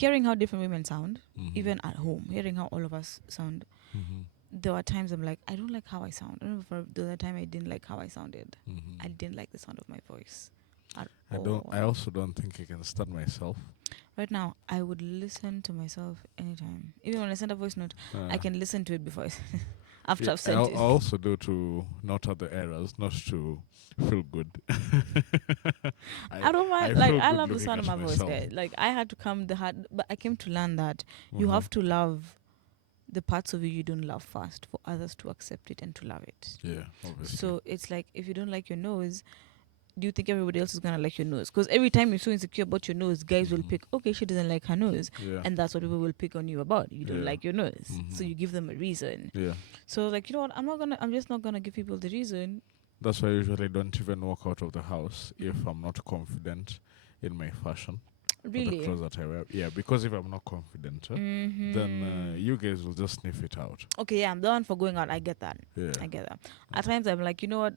hearing how different women sound, even at home, hearing how all of us sound, there were times I'm like, I don't like how I sound. I don't know for the other time I didn't like how I sounded. I didn't like the sound of my voice at all. I also don't think I can stand myself. Right now, I would listen to myself anytime. Even when I send a voice note, I can listen to it before after I've sent I it. also do to note out the errors, not to feel good. I don't mind. I Like, feel I good love the looking sound of at my voice, myself. guys. Like, I had to come the hard, but I came to learn that you have to love the parts of you don't love first for others to accept it and to love it. Yeah, obviously. So it's like, if you don't like your nose, do you think everybody else is gonna like your nose? Because every time you're so insecure about your nose, guys will pick, okay, she doesn't like her nose, Yeah. and that's what people will pick on you about. You don't Yeah. like your nose, so you give them a reason. Yeah. So like, you know what? I'm just not gonna give people the reason. That's why I usually don't even walk out of the house if I'm not confident in my fashion. Or the Really. clothes that I wear. Yeah, because if I'm not confident, then you guys will just sniff it out. Okay, yeah, I'm the one for going out. I get that. Yeah. I get that. At times I'm like, you know what?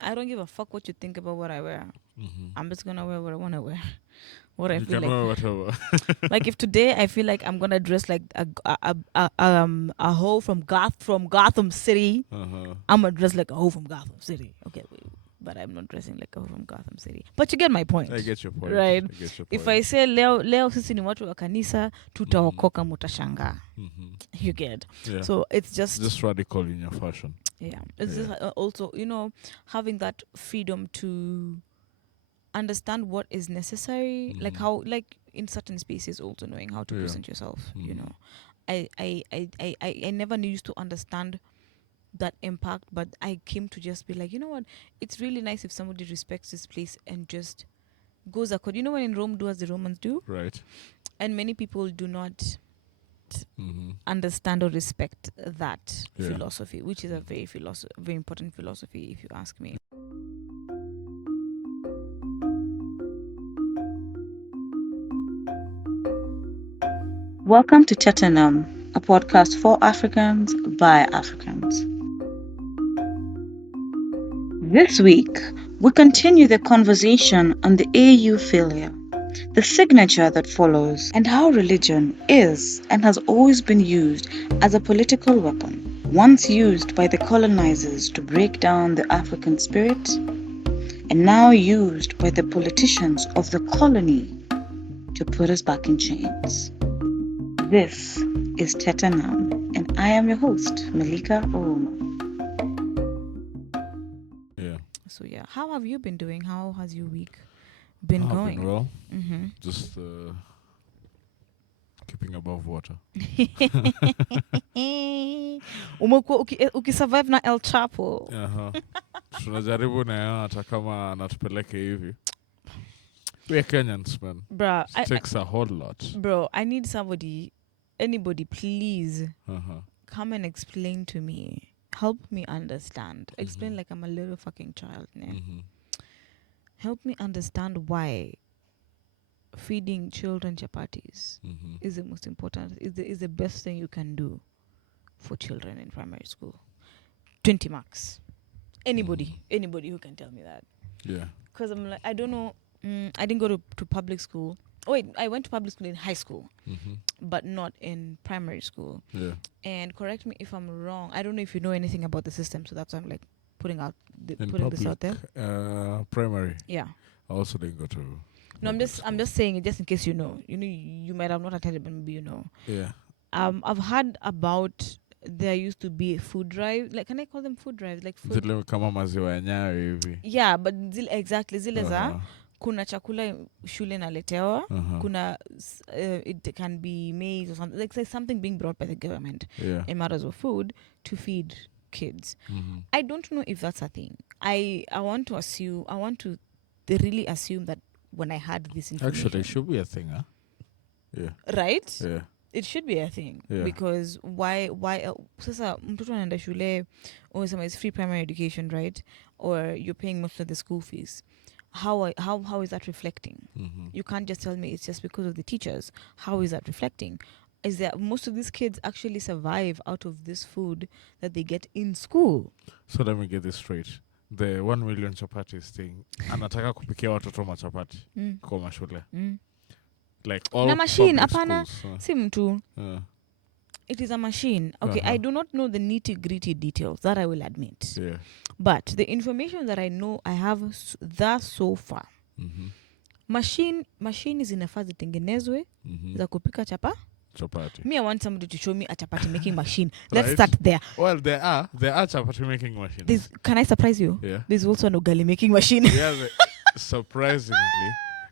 I don't give a fuck what you think about what I wear. I'm just gonna wear what I wanna wear. What I You feel can like. wear whatever. Like if today I feel like I'm gonna dress like a hoe from Gotham City, I'm gonna dress like a hoe from Gotham City. Okay, but I'm not dressing like a hoe from Gotham City. But you get my point. I get your point. Right. I get your point. If I say leo sisi ni watu wa kanisa, tutaokoka mutashanga. You get. Yeah. So it's just radical in your fashion. Yeah. It's just also, having that freedom to understand what is necessary, like how, like in certain spaces, also knowing how to present yourself. I never used to understand that impact, but I came to just be like, you know what, it's really nice if somebody respects this place and just goes according. You know, when in Rome, do as the Romans do, right? And many people do not understand or respect that philosophy, which is a very important philosophy, if you ask me. Welcome to Tottenham, a podcast for Africans by Africans. This week, we continue the conversation on the AU failure, the signature that follows, and how religion is and has always been used as a political weapon, once used by the colonizers to break down the African spirit, and now used by the politicians of the colony to put us back in chains. This is Tottenham, and I am your host, Malika Ouma. Yeah. So yeah, how have you been doing? How has your week been going? Been well. Just keeping above water. Umekuwa ukisurvive na El Chapo. Tunajaribu na yeye hata kama anatupeleke hivi. We are Kenyans, man. Bruh, it takes a whole lot. Bro, I need anybody, please come and explain to me. Help me understand. Explain like I'm a little fucking child. Help me understand why feeding children chapatis is the most important, is the best thing you can do for children in primary school. 20 marks. Anybody who can tell me that. Yeah. Because I'm like, I don't know. I didn't go to public school. Oh, wait, I went to public school in high school, but not in primary school. Yeah. And correct me if I'm wrong. I don't know if you know anything about the system, so that's why I'm like putting this out there. Primary. Yeah. I also didn't go to. No, I'm just saying it just in case you know. You might have not attended, but maybe you know. Yeah. I've heard about there used to be food drive. Like, can I call them food drives? Like food. Zile kama maziwa yenyewe hivi. Yeah, but zile za kuna chakula shule naletewa. Kuna it can be maize or something. Like something being brought by the government in matters of food to feed kids. I don't know if that's a thing. I want to really assume that when I had this information. Actually, it should be a thing, huh? Yeah. Right? Yeah. It should be a thing. Yeah. Because why sasa mtoto anaenda shule or it's free primary education, right? Or you're paying most of the school fees. How is that reflecting? You can't just tell me it's just because of the teachers. How is that reflecting? Is that most of these kids actually survive out of this food that they get in school? So let me get this straight. The 1 million chapatis thing, anataka kupikia watoto machapati kwa mashule. Like all Na machine, public apana, schools. si mtu. Uh, It is a machine. Okay, I do not know the nitty-gritty details, that I will admit. yeah. But the information that I know I have thus so far. Machine zinafaa zitengenezwe za kupika Chapati. Me, I want somebody to show me a chapati making machine. Right. Let's start there. Well, there are chapati making machines. Can I surprise you? Yeah. There's also an ugali making machine. Yeah, surprisingly.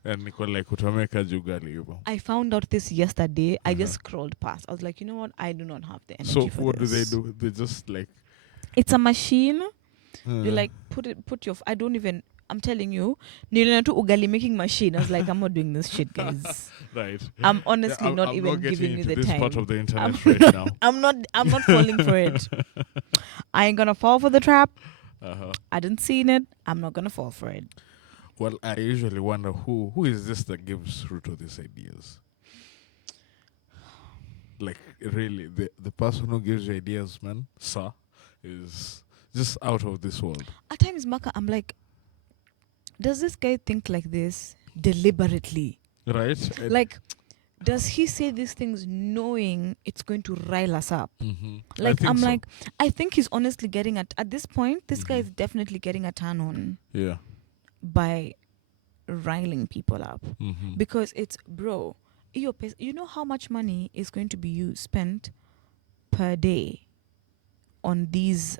And niko like utameka jugali hivyo. I found out this yesterday. I just scrolled past. I was like, you know what? I do not have the energy So for what this. do? They just like... It's a machine. You like put your... I don't even... I'm telling you, niliona tu ugali making machine. I was like, I'm not doing this shit, guys. Right. I'm honestly I'm not even giving you the this time. part of the internet right now. I'm not falling for it. I ain't gonna fall for the trap. I didn't see it. I'm not gonna fall for it. Well, I usually wonder who is this that gives root to these ideas. Like really, the person who gives you ideas, man, sir, is just out of this world. At times, Maka, I'm like, does this guy think like this deliberately? Right. Like, does he say these things knowing it's going to rile us up? Like, I think he's honestly getting at this point, this guy is definitely getting a turn on. Yeah. By riling people up. Because it's, bro, you know how much money is going to be spent per day on these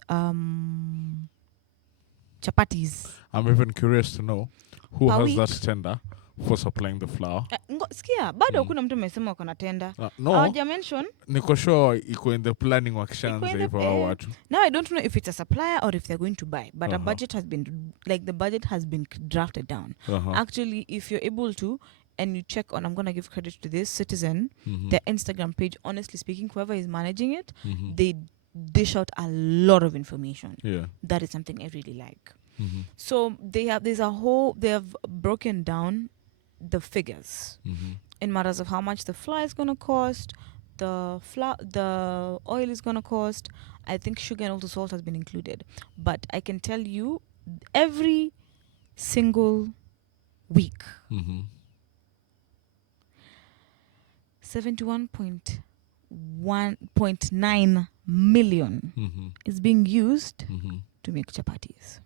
chapatis? I'm even curious to know who Per has week? that tender for supplying the flour. Sikia, bado kuna mtu amesema wako na tenda. No, Hawaja mention. niko sure iko in the planning wakishaanza hivyo hao watu. Now I don't know if it's a supplier or if they're going to buy, but a budget has been, like the budget has been drafted down. Actually, if you're able to, and you check on, I'm going to give credit to this Citizen, their Instagram page, honestly speaking, whoever is managing it, they dish out a lot of information. Yeah. That is something I really like. So they have broken down the figures in matters of how much the flour is going to cost, the oil is going to cost. I think sugar and also salt has been included. But I can tell you, every single week, 71.9 million is being used to make chapatis.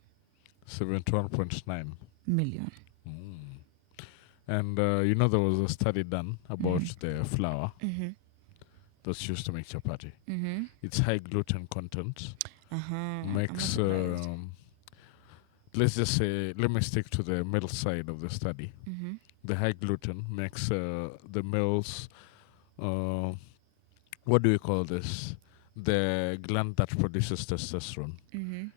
71.9 million. And you know there was a study done about the flour that's used to make chapati. It's high gluten content. Makes let's just say, let me stick to the middle side of the study. The high gluten makes the males, what do we call this? The gland that produces testosterone.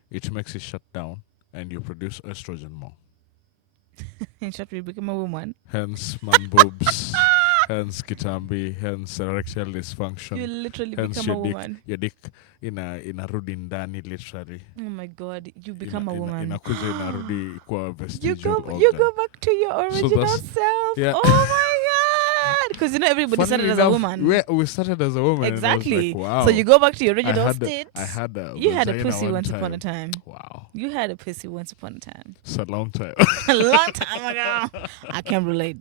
It makes it shut down and you produce estrogen more. In short, we become a woman. Hence man boobs, hence kitambi, hence erectile dysfunction. You literally hence become a woman. Your dick inarudi ndani literally. Oh my God, you become a woman. Inakuja inarudi kwa vestigial You go back to your original self. Yeah. Oh my God. Because you know everybody started as a woman. We started as a woman. Exactly. And I was like, wow. So you go back to your original state. You had a pussy once upon a time. Wow. You had a pussy once upon a time. It's a long time. A long time ago. I can't relate.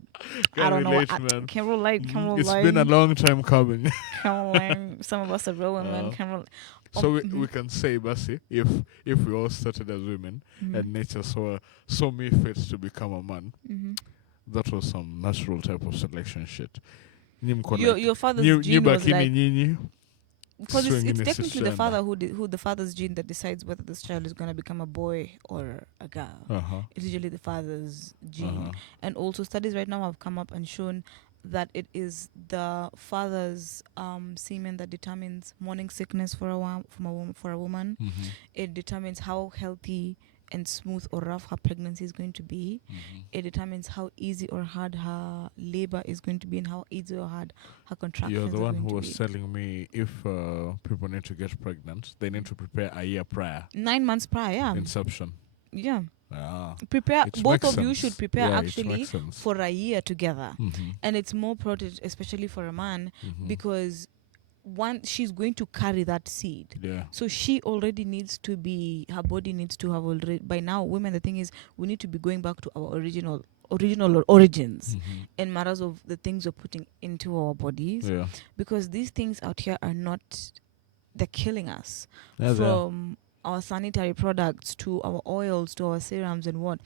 I don't know. Can't relate. It's been a long time coming. Can't relate. Some of us are real women. Can't relate. So we can say, Basi, if we all started as women and nature saw me fit to become a man, that was some natural type of selection shit. Your father's gene was like... Because it's technically the father who the father's gene that decides whether this child is going to become a boy or a girl. It's usually the father's gene. And also studies right now have come up and shown that it is the father's semen that determines morning sickness for a woman. It determines how healthy and smooth or rough her pregnancy is going to be. It determines how easy or hard her labor is going to be and how easy or hard her contractions are going to be. You're the one who was telling me if people need to get pregnant, they need to prepare a year prior. 9 months prior, yeah. Inception. Yeah. Prepare. Both of you should prepare actually it for a year together. And it's more protected, especially for a man, because she's going to carry that seed. Yeah. So she already needs to be, her body needs to have already, by now, women, the thing is, we need to be going back to our original original origins in matters of the things we're putting into our bodies, Yeah. because these things out here are not, they're killing us. Yeah, From our sanitary products to our oils to our serums and what,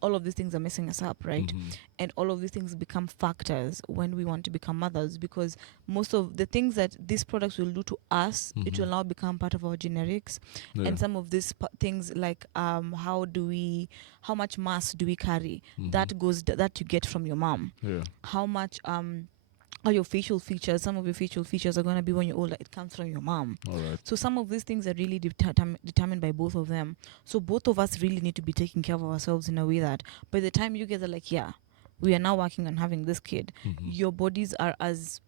all of these things are messing us up, right? And all of these things become factors when we want to become mothers, because most of the things that these products will do to us, it will now become part of our generics. Yeah. And some of these things like how much mass do we carry, that goes that you get from your mom. Yeah. How much are your facial features, some of your facial features are going to be when you're older, it comes from your mom. All right. So some of these things are really determined by both of them. So both of us really need to be taking care of ourselves in a way that by the time you guys are like, yeah, we are now working on having this kid, your bodies are as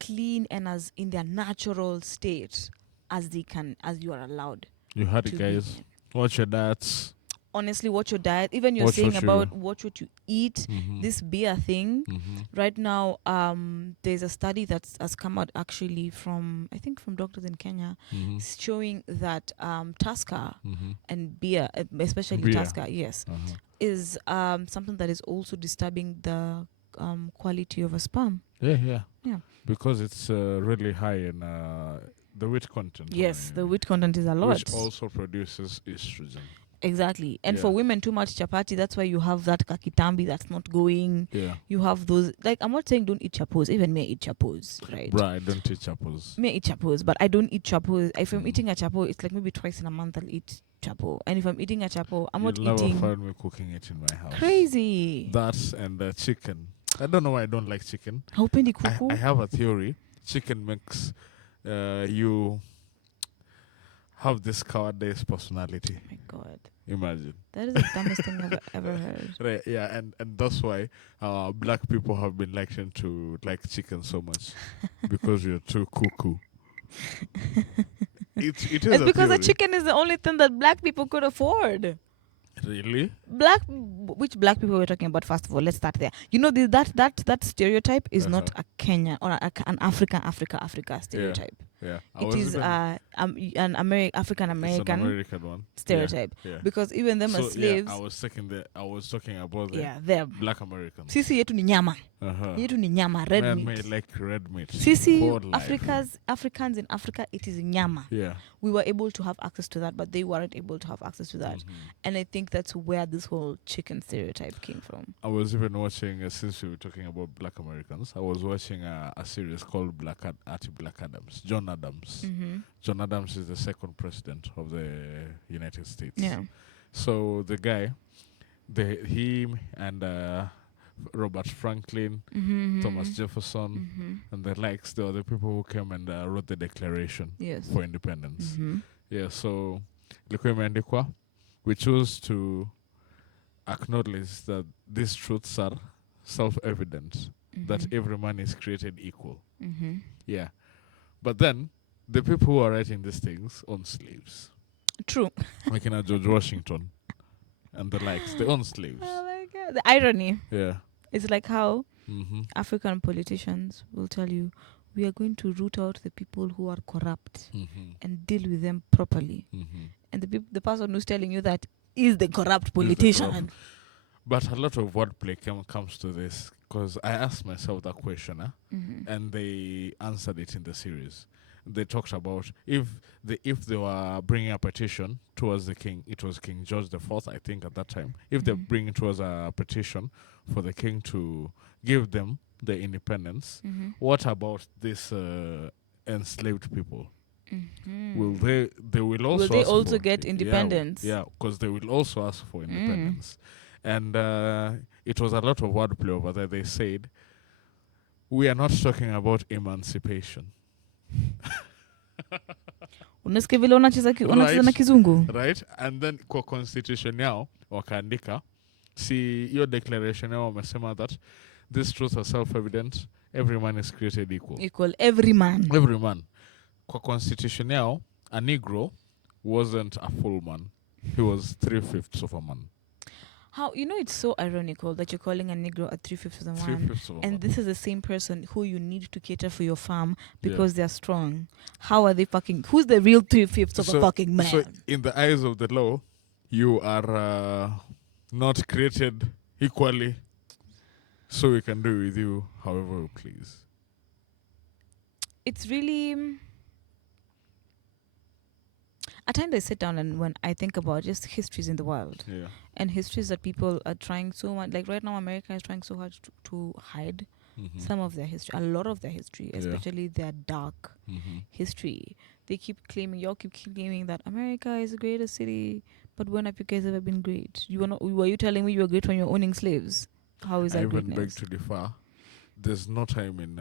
clean and as in their natural state as you are allowed. You heard to it, be guys. in. Watch your diets. Honestly, watch your diet. Even you're Watch saying what you- about watch what you eat, this beer thing. Right now, there's a study that has come out actually from, I think, from doctors in Kenya, showing that Tusker and beer, especially Beer. Tusker, yes, is something that is also disturbing the quality of a sperm. Yeah. Yeah. Because it's really high in the wheat content. Yes, the wheat content is a lot. Which also produces estrogen. Exactly. And Yeah. for women, too much chapati, that's why you have that kakitambi that's not going. Yeah. You have those, like, I'm not saying don't eat chapos. Even me, I eat chapos, right? Bruh, I don't eat chapos. Me, I eat chapos, but I don't eat chapos. If I'm eating a chapo, it's like maybe twice in a month I'll eat chapo. And if I'm eating a chapo, I'm You'll not never eating. find me cooking it in my house. Crazy. That and chicken. I don't know why I don't like chicken. Haupendi kuku? I have a theory. Chicken makes you have this cowardice personality. Oh my God. Imagine. That is the dumbest thing I've ever heard. Right, yeah, and that's why black people have been likened to like chicken so much because you're too cuckoo. It is It's a because the theory. chicken is the only thing that black people could afford. Really? Which black people we're talking about? First of all, let's start there. You know, that stereotype is not a Kenyan or an Africa stereotype. Yeah. It is an African It's an American American one. stereotype. Yeah. Because even them as slaves, Yeah, I was talking about the them. black Americans. Sisi yetu ni nyama. Yetu ni nyama, red Man meat. may like red meat. Sisi for life. Africans in Africa, it is nyama. Yeah. We were able to have access to that, but they weren't able to have access to that. And I think that's where this whole chicken stereotype came from. I was even watching, since we were talking about black Americans, I was watching a series called Black Adams. John Adams. John Adams is the second president of the United States. Yeah. So the guy, him and Robert Franklin, Thomas Jefferson, and the likes, they were the people who came and wrote the Declaration Yes. for Independence. Yeah, so ilikuwa imeandikwa, we choose to acknowledge that these truths are self-evident, that every man is created equal. Yeah. But then, the people who are writing these things own slaves. True. Like in George Washington and the likes, they own slaves. Oh my God. The irony. Yeah. It's like how African politicians will tell you, we are going to root out the people who are corrupt and deal with them properly. And the person who's telling you that is the corrupt politician. But a lot of wordplay comes to this, because I asked myself that question, and they answered it in the series. They talked about if they were bringing a petition towards the king, it was King George IV, I think, at that time. If they bring it was a petition for the king to give them the independence, what about this enslaved people? Will they will also Will they ask also for, get independence? Yeah, because they will also ask for independence. And it was a lot of wordplay over there. They said, we are not talking about emancipation. Unasikia vile unacheza na kizungu? Right? And then kwa constitution yao wakaandika, si hiyo declaration yao wamesema that these truths are self-evident, every man is created equal. Equal, every man. Every man. Kwa constitution yao, a Negro wasn't a full man. He was 3/5 of a man. How, you know, it's so ironical that you're calling a Negro a 3/5 of a man. 3/5 of a And man. this is the same person who you need to cater for your farm because they're strong. How are they fucking... Who's the real 3/5 of a fucking man? So in the eyes of the law, you are not created equally So we can do with you however we please. It's really. At times I sit down and when I think about just histories in the world Yeah. and histories that people are trying so much, like right now, America is trying so hard to hide some of their history, a lot of their history, especially their dark history. They keep claiming, y'all keep claiming that America is the greatest city, but when have you guys ever been great? You were not. Were you telling me you were great when you're owning slaves? How is I that even beg greatness? to differ. There's no time in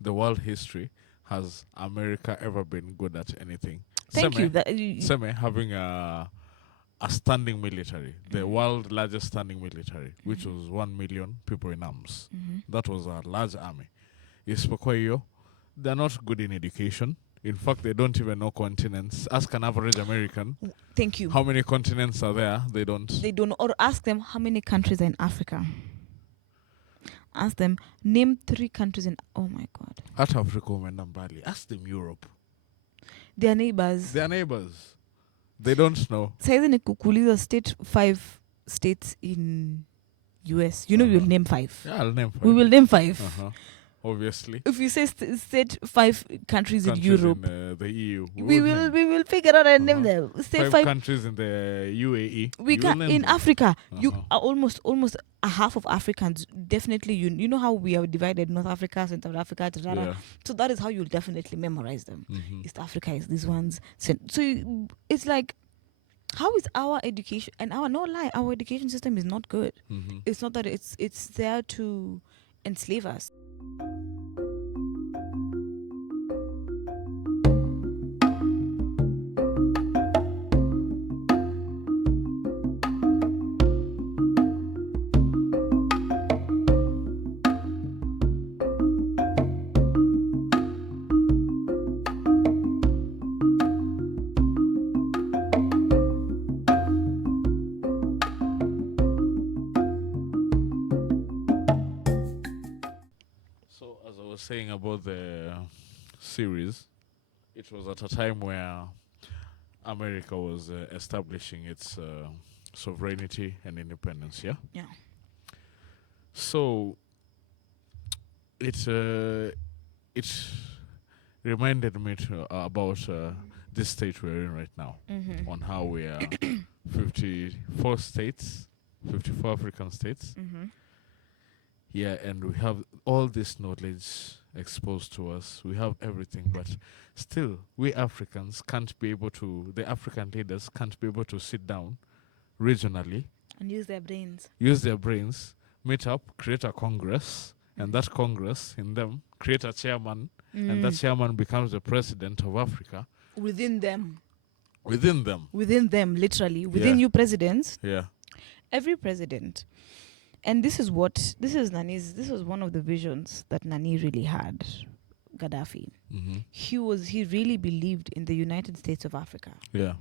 the world history has America ever been good at anything. Thank you. Seme having a standing military, the world largest standing military, which was 1 million people in arms. That was a large army. Isipokuwa they're not good in education. In fact, they don't even know continents. Ask an average American. Thank you. How many continents are there? They don't. They don't. Or ask them how many countries are in Africa. Ask them, name 3 countries in. Oh my God. At Africa, mbali. Ask them Europe. They are neighbors. They are neighbors. They don't know. Saizi ni kukuuliza state 5 states in US. You know we'll name 5. Yeah, I'll name 5. We will name 5. Obviously. If you say state 5 countries in Europe, in the EU, we will figure out and name them. State 5 countries in the UAE. We can in Africa. You are almost a half of Africans. Definitely, you know how we are divided: North Africa, Central Africa, etc. Yeah. So that is how you'll definitely memorize them. East Africa is these ones. So it's like, how is our education and our education system is not good. It's not that it's there to enslave us. So, as I was saying about the series, it was at a time where America was establishing its sovereignty and independence. Yeah. Yeah. So it reminded me about this state we're in right now, on how we are 54 states, 54 African states. Yeah, and we have all this knowledge exposed to us. We have everything, but still, we Africans can't be able to, the African leaders can't be able to sit down regionally, And use their brains. meet up, create a congress, and that congress in them create a chairman, and that chairman becomes the president of Africa. Within them, literally. Within you presidents. Yeah. Every president. And this is one of the visions that Nani really had, Gaddafi. He really believed in the United States of Africa. Yeah.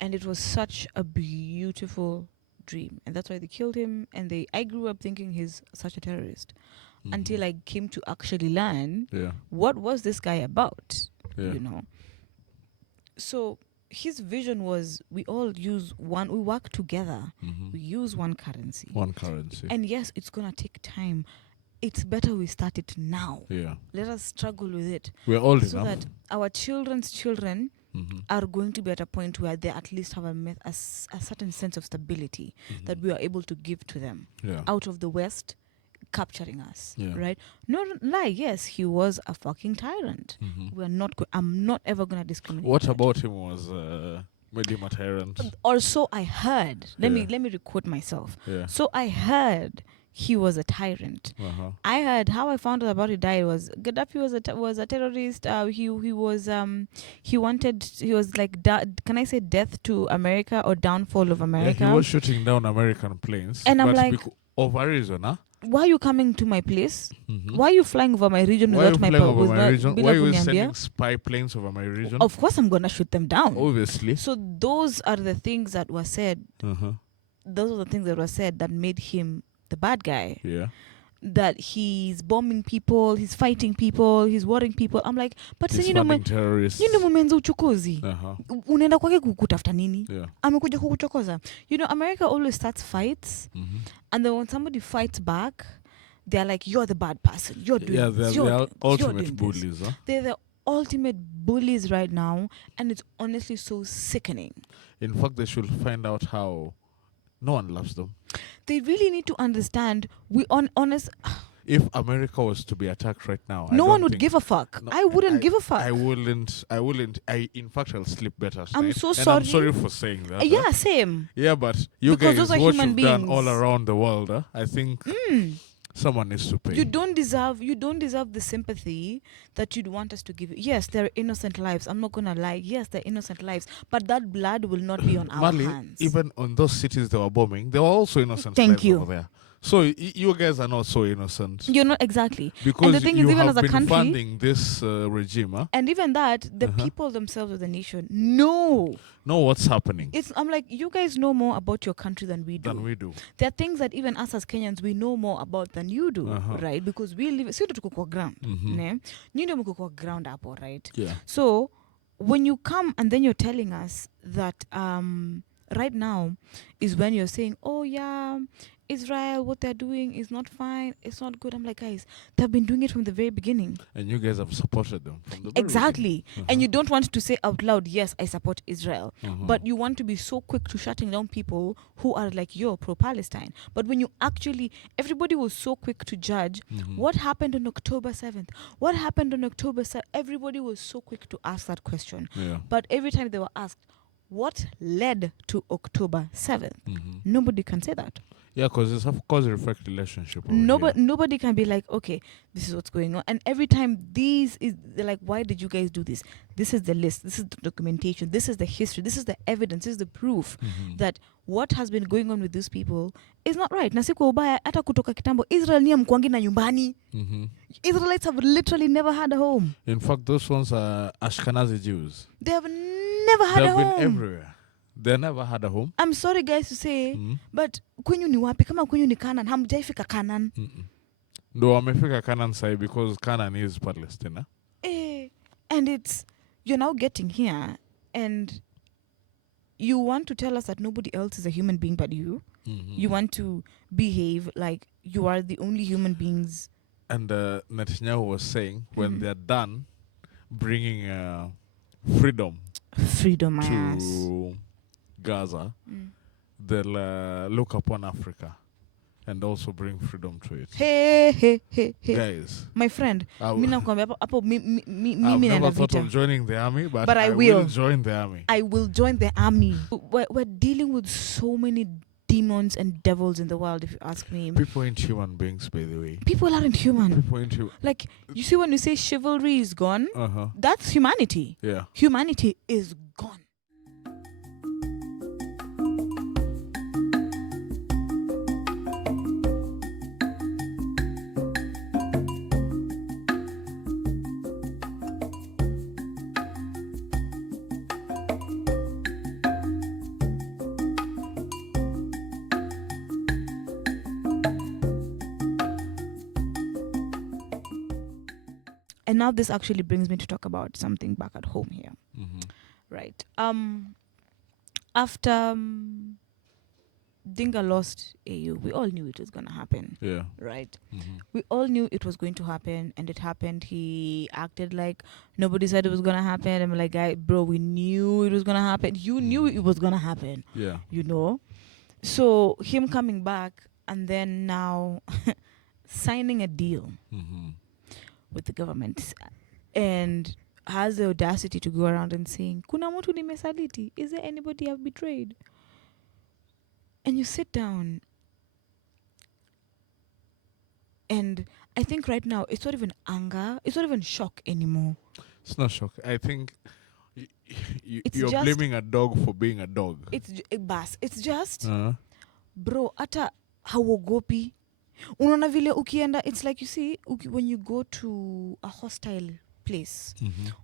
And it was such a beautiful dream. And that's why they killed him. And I grew up thinking he's such a terrorist. Until I came to actually learn what was this guy about, you know. So his vision was we work together, we use one currency. And yes, it's going to take time. It's better we start it now. Yeah. Let us struggle with it. We're old so enough. that our children's children are going to be at a point where they at least have a certain sense of stability that we are able to give to them out of the West capturing us, right? No lie, yes, he was a fucking tyrant. I'm not ever going to discriminate. What about him was made him a tyrant? Or so I heard. Let me record myself. Yeah. So I heard he was a tyrant. I heard how I found out about it died was Gaddafi was a terrorist. He was like can I say death to America or downfall of America? Yeah, he was shooting down American planes. And I'm like, of Arizona. Why are you coming to my place? Why are you flying over my region Why are you without flying over my region? Why are you kuniambia? sending spy planes over my region? Of course I'm gonna shoot them down. Obviously. So those are the things that were said. Those are the things that were said that made him the bad guy. Yeah. That he's bombing people, he's fighting people, he's warring people. I'm like, but he's funding terrorists. Mumenza uchokozi. Unaenda kwake kukutafuta nini? Amekuja kukuchokoza. America always starts fights. And then when somebody fights back, they're like, you're the bad person. You're doing this. they're You're the doing this. You're ultimate doing this. bullies, huh? They're the ultimate bullies right now, and it's honestly so sickening. In fact, they should find out how no one loves them. They really need to understand. Honest. If America was to be attacked right now, No one would give a fuck. No, I wouldn't give a fuck. I wouldn't. In fact, I'll sleep better tonight. I'm so And sorry. I'm sorry for saying that. Yeah, same. Yeah, but you Because guys, those are what human you've done beings. all around the world, I think someone needs to pay. You don't deserve the sympathy that you'd want us to give you. Yes, there are innocent lives. I'm not gonna lie. Yes, there are innocent lives, but that blood will not be on our Mali, hands. even on those cities they were bombing, there were also innocent Thank lives you. over there. So you guys are not so innocent. You're not exactly. Because and the thing you is, even have as a been country, funding this regime, huh? and even that, the people themselves of the nation know what's happening. I'm like, you guys know more about your country than we do. There are things that even us as Kenyans we know more about than you do, right? Because we live sio tuko kwa ground. Ne? Nyinyi ndio mko kwa ground hapo, right? Yeah. So when you come and then you're telling us that right now is when you're saying, oh yeah, Israel, what they're doing is not fine, it's not good. I'm like, guys, they've been doing it from the very beginning. And you guys have supported them from the very Exactly. beginning. And you don't want to say out loud, yes, I support Israel. But you want to be so quick to shutting down people who are like, yo, pro-Palestine. But when you actually, everybody was so quick to judge what happened on October 7th. What happened on October 7th? Everybody was so quick to ask that question. Yeah. But every time they were asked, what led to October 7th? Nobody can say that. Yeah, because it's a cause-effect relationship. Nobody can be like, okay, this is what's going on. And every time they're like, why did you guys do this? This is the list. This is the documentation. This is the history. This is the evidence. This is the proof that what has been going on with these people is not right. Na siku ubaya hata kutoka kitambo Israel ni mkwangi na nyumbani. Israelites have literally never had a home. In fact, those ones are Ashkenazi Jews. They have never had a home. They've been everywhere. They never had a home. I'm sorry guys to say, but kwenyu ni wapi? Kama kwenyu ni Canaan, hamjaifika Canaan. Ndo wamefika Canaan side because Canaan is Palestine. And you're now getting here and you want to tell us that nobody else is a human being but you. You want to behave like you are the only human beings. And Netanyahu was saying when they're done bringing freedom my ass. to Gaza, they'll look upon Africa and also bring freedom to it. Hey. Guys. My friend, I've mimi never thought of joining the army, but I will join the army. I will join the army. We're dealing with so many demons and devils in the world, if you ask me. People ain't human beings, by the way. People aren't human. People ain't human. Like, you see when you say chivalry is gone, that's humanity. Yeah. Humanity is gone. And now this actually brings me to talk about something back at home here. Right. After Dinga lost AU, we all knew it was going to happen. Yeah. Right. We all knew it was going to happen, and it happened. He acted like nobody said it was going to happen. I'm like, bro, we knew it was going to happen. You knew it was going to happen. Yeah. You know? So him coming back and then now signing a deal with the government and has the audacity to go around and saying, kuna mtu nimesaliti, is there anybody I've betrayed? And you sit down and I think right now it's not even anger, it's not even shock anymore. It's not shock. I think you're just blaming a dog for being a dog. It's just bro, ata hawogopi. Unaona vile ukienda, it's like you see when you go to a hostile place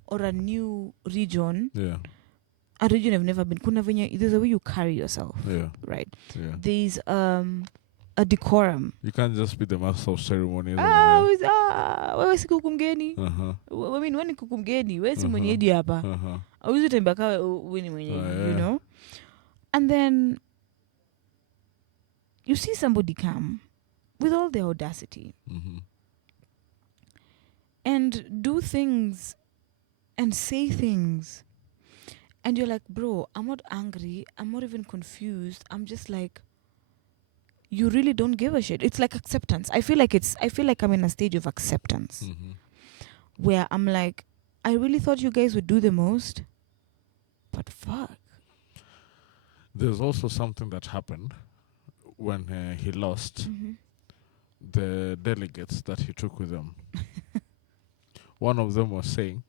or a new region, a region I've never been, there's a way you carry yourself, right? There's a decorum. You can't just be the master of ceremonies. Wewe si kuku mgeni. Wewe ni kuku mgeni, wewe si mwenyeji hapa. Hauwezi tembea kama wewe ni mwenyeji, you know? And then you see somebody come with all their audacity, and do things and say things, and you're like, bro, I'm not angry, I'm not even confused, I'm just like, you really don't give a shit. It's like acceptance. I feel like I'm in a stage of acceptance where I'm like, I really thought you guys would do the most, but fuck. There's also something that happened when he lost. The delegates that he took with him. One of them was saying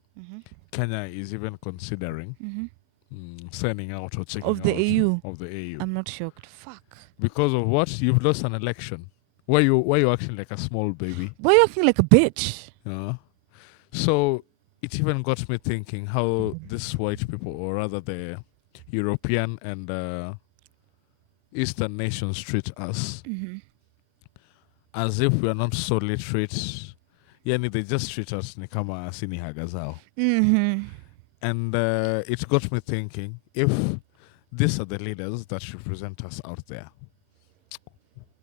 Kenya is even considering signing out or checking Of the out AU. of the AU. I'm not shocked. Fuck. Because of what? You've lost an election. Why you acting like a small baby? Why are you acting like a bitch? So it even got me thinking how these white people, or rather the European and Eastern nations, treat us as if we are not so literate. Yani, they just treat us ni kama sini haga zao. And it got me thinking, if these are the leaders that represent us out there,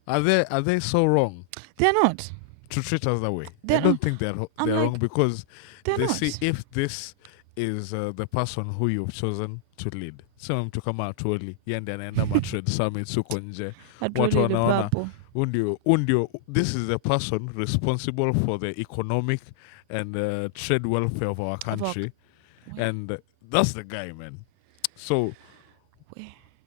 are they so wrong They're not. to treat us that way? They're I don't not. think they're I'm wrong, like, because They're they not. see if this is the person who you've chosen to lead. So mtu kama Atuoli, yeye ndiye anaenda matrade summits huko nje. Watu wanaona undio, this is the person responsible for the economic and trade welfare of our country. And that's the guy, man. So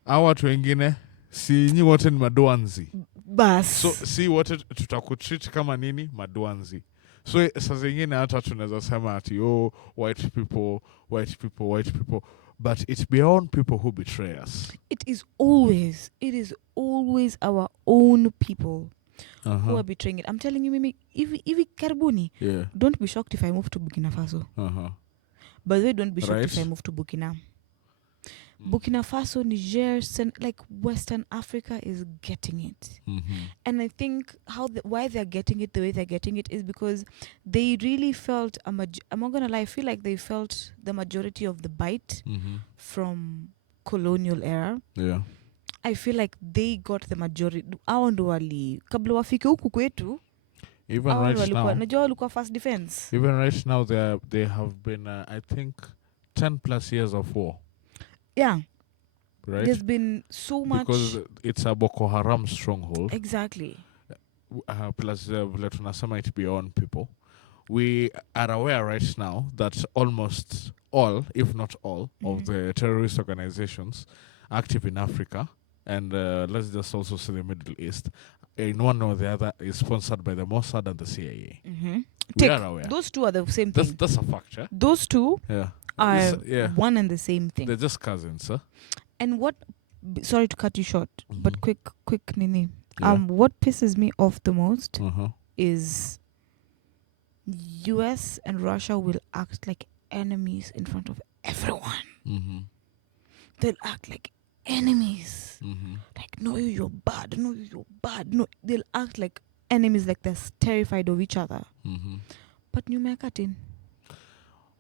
hawa watu wengine si nyi wote ni madwanzi. Bas. So si wote tutakutreat kama nini? Madwanzi. So saa zingine hata tunaweza sema ati white people, but it's beyond people who betray us. It is always our own people who are betraying it. I'm telling you, Mimi, hivi karibuni, don't be shocked if I move to Burkina Faso. By the way, don't be shocked if I move to Burkina. Burkina Faso, Niger, like Western Africa is getting it. And I think why they're getting it the way they're getting it is because they really felt, I'm not going to lie, I feel like they felt the majority of the bite from colonial era. Yeah. I feel like they got the majority. Hao ndo kabla wafike huku kwetu. Even right now. Najua walikuwa first defense. Even right now they have been I think 10 plus years of war. Yeah. Right? There's been so much. Because it's a Boko Haram stronghold. Exactly. Plus vile tunasema it beyond people. We are aware right now that almost all, if not all, of the terrorist organizations active in Africa, and let's just also say the Middle East, in one or the other, is sponsored by the Mossad and the CIA. We are aware. Those two are the same thing. That's a fact, yeah? Those two are one and the same thing. They're just cousins, huh? And sorry to cut you short, but quick Nini. Yeah. What pisses me off the most is US and Russia will act like enemies in front of everyone. They'll act like enemies. Like, no, you're bad. No, you're bad. No, they'll act like enemies, like they're terrified of each other. But Numekatin.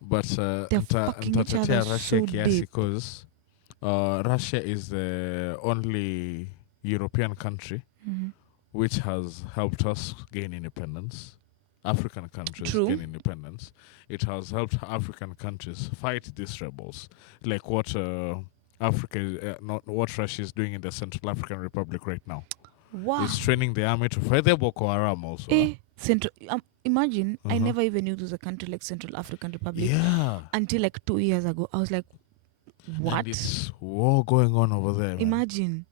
But they're fucking each other so deep. Because Russia is the only European country which has helped us gain independence. African countries gain independence. It has helped African countries fight these rebels, like what what Russia is doing in the Central African Republic right now. Wow! It's training the army to fight the Boko Haram also. Imagine, I never even knew there was a country like Central African Republic. Yeah. Until like 2 years ago, I was like, what? And it's war going on over there. Man. Imagine.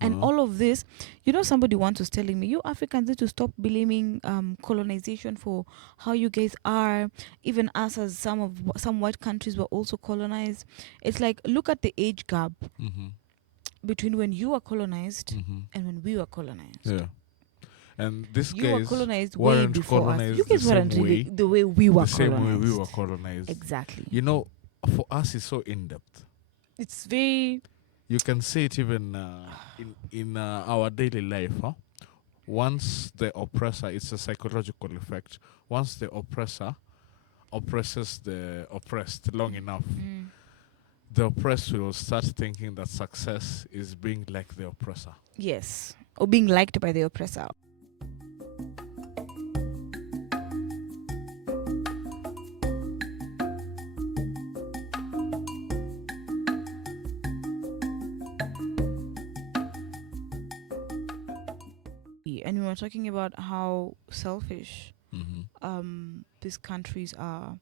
And all of this, somebody once was telling me, you Africans need to stop blaming colonization for how you guys are. Even us, as some white countries were also colonized. It's like, look at the age gap between when you were colonized and when we were colonized. Yeah. And this you guys were colonized way before us. You guys weren't really the way we were colonized. The same way we were colonized. Exactly. For us, it's so in-depth. It's very... You can see it even in our daily life. Huh? Once the oppressor, it's a psychological effect. Once the oppressor oppresses the oppressed long enough, the oppressed will start thinking that success is being like the oppressor. Yes. Or being liked by the oppressor. and we were talking about how selfish Mm-hmm. these countries are,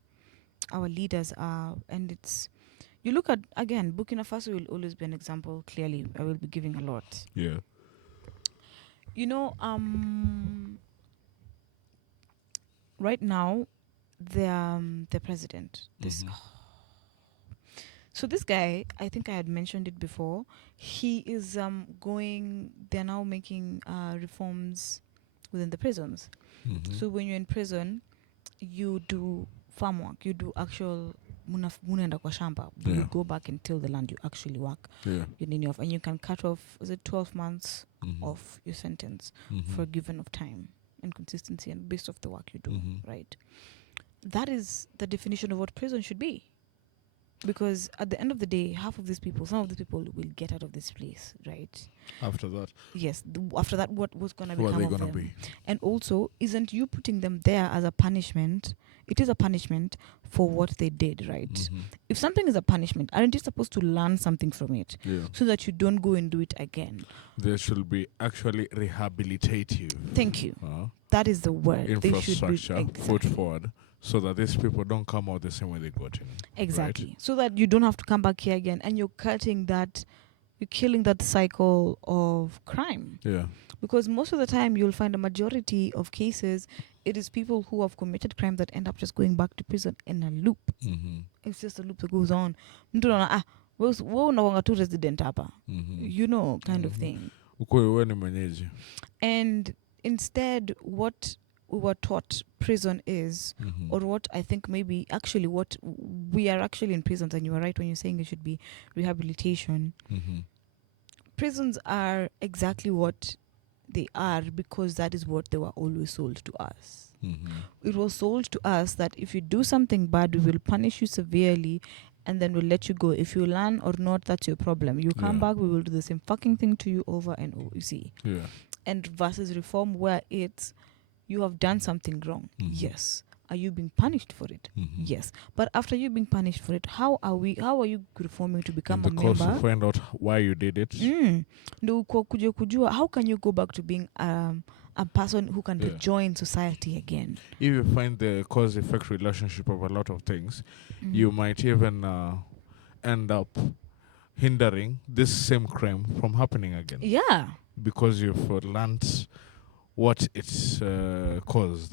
our leaders are, and it's, you look at, again, Burkina Faso will always be an example. Clearly, I will be giving a lot. Yeah. You know, right now, the president, this, Mm-hmm. so this guy, I think I had mentioned it before. He is going. They're now making reforms within the prisons. Mm-hmm. So when you're in prison, you do farm work. You do actual munaenda kwa shamba. Yeah. You go back and till the land. You actually work. Yeah. Your nini off, and you can cut off. Is it 12 months Mm-hmm. of your sentence Mm-hmm. for a given of time and consistency and based off the work you do, Mm-hmm. right? That is the definition of what prison should be. Because at the end of the day, half of these people, some of these people will get out of this place, right? After that, Yes. After that, what's going to who are become they of gonna them? be? And also, isn't you putting them there as a punishment? It is a punishment for what they did, right? Mm-hmm. If something is a punishment, aren't you supposed to learn something from it Yeah. so that you don't go and do it again? There should be actually rehabilitative. Thank you. That is the word. They should be Infrastructure put forward so that these people don't come out the same way they got in. Exactly. Right? So that you don't have to come back here again, and you're cutting that, you're killing that cycle of crime. Yeah. Because most of the time, you'll find a majority of cases, it is people who have committed crime that end up just going back to prison in a loop. Mm-hmm. It's just a loop that goes on. Mtu anaona, wewe unawanga tu resident hapa. Mm-hmm. You know, kind of thing. Wewe ni mwenyeji. And instead, what we were taught prison is, Mm-hmm. or what I think maybe actually what we are actually in prisons, and you are right when you're saying it should be rehabilitation. Mm-hmm. Prisons are exactly what they are because that is what they were always sold to us. Mm-hmm. It was sold to us that if you do something bad, we will punish you severely and then we'll let you go. If you learn or not, that's your problem. You come Yeah. back, we will do the same fucking thing to you over and over, you see. Yeah. And versus reform where it's, you have done something wrong. Mhm. Yes. Are you being punished for it? Mm-hmm. Yes. But after you being punished for it, how are you reforming to become And a because member? you find out why you did it. Ndio kujua, how can you go back to being a person who can Yeah. rejoin society again? If you find the cause-effect relationship of a lot of things, you might even end up hindering this same crime from happening again. Yeah. Because you've learnt what it's caused,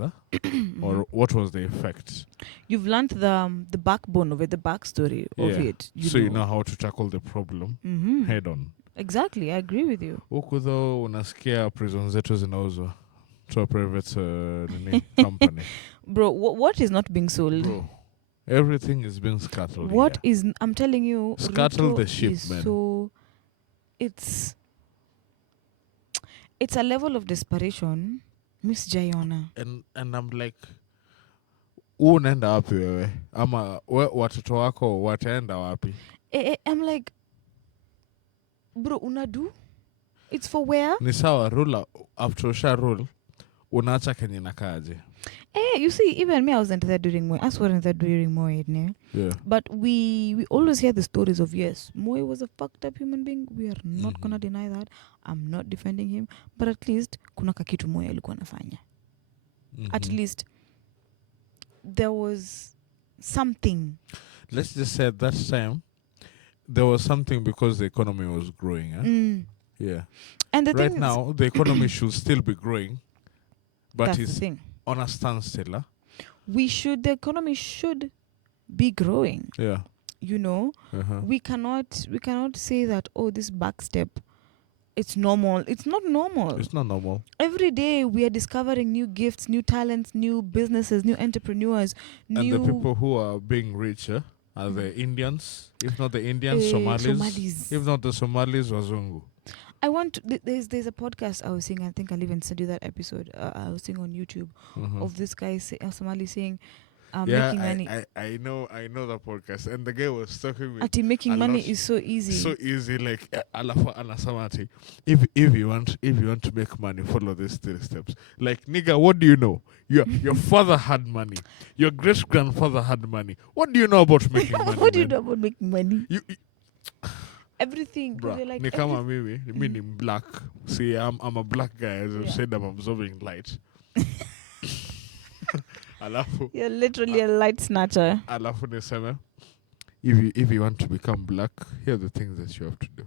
or what was the effect. You've learned the backbone of it, the backstory of it. You know how to tackle the problem head on. Exactly, I agree with you. Huku though unasikia prison zetu zinauzwa to a private company. Bro, what is not being sold? Bro, everything is being scattered. What here. is, I'm telling you, Scuttle Ruto the ship, is man. So it's a level of desperation. Miss Jayona. And I'm like, unaenda wapi wewe? Ama watoto wako wataenda wapi? I'm like, bro, unadu? It's for where? Ni sawa rule after usha rule unaacha kenye nakaje. You see, even me, I wasn't there during Moy. I wasn't there during Moy, ne? Yeah. But we always hear the stories of, yes, Moy was a fucked up human being. We are not gonna deny that. I'm not defending him. But at least, kuna kakitu Moy alikuwa anafanya. At least, there was something. Let's just say at that time, there was something because the economy was growing. Yeah. And the right thing now, the economy should still be growing, but that's it's the thing. on a standstill. The economy should be growing. Yeah. You know, we cannot say that, oh, this backstep, it's normal. It's not normal. It's not normal. Every day we are discovering new gifts, new talents, new businesses, new entrepreneurs, And the people who are being richer are the Indians. If not the Indians, Somalis. If not the Somalis, Wazungu. There's a podcast I was seeing. I think I'll even send you that episode. I was seeing on YouTube of this guy Somali saying, making money. I know the podcast, and the guy was talking with Making a money lot. is so easy. So easy, like alafa anasamati. If you want to make money, follow these 3 steps. Like nigga, what do you know? Your father had money. Your great grandfather had money. What do you know about making money? What do you know about making money? everything, because you're like ni kama mimi ni black. See, I'm a black guy, as I've said, I'm absorbing light. Alafu you're literally a light snatcher. alafu niseme, if you want to become black, here are the things that you have to do.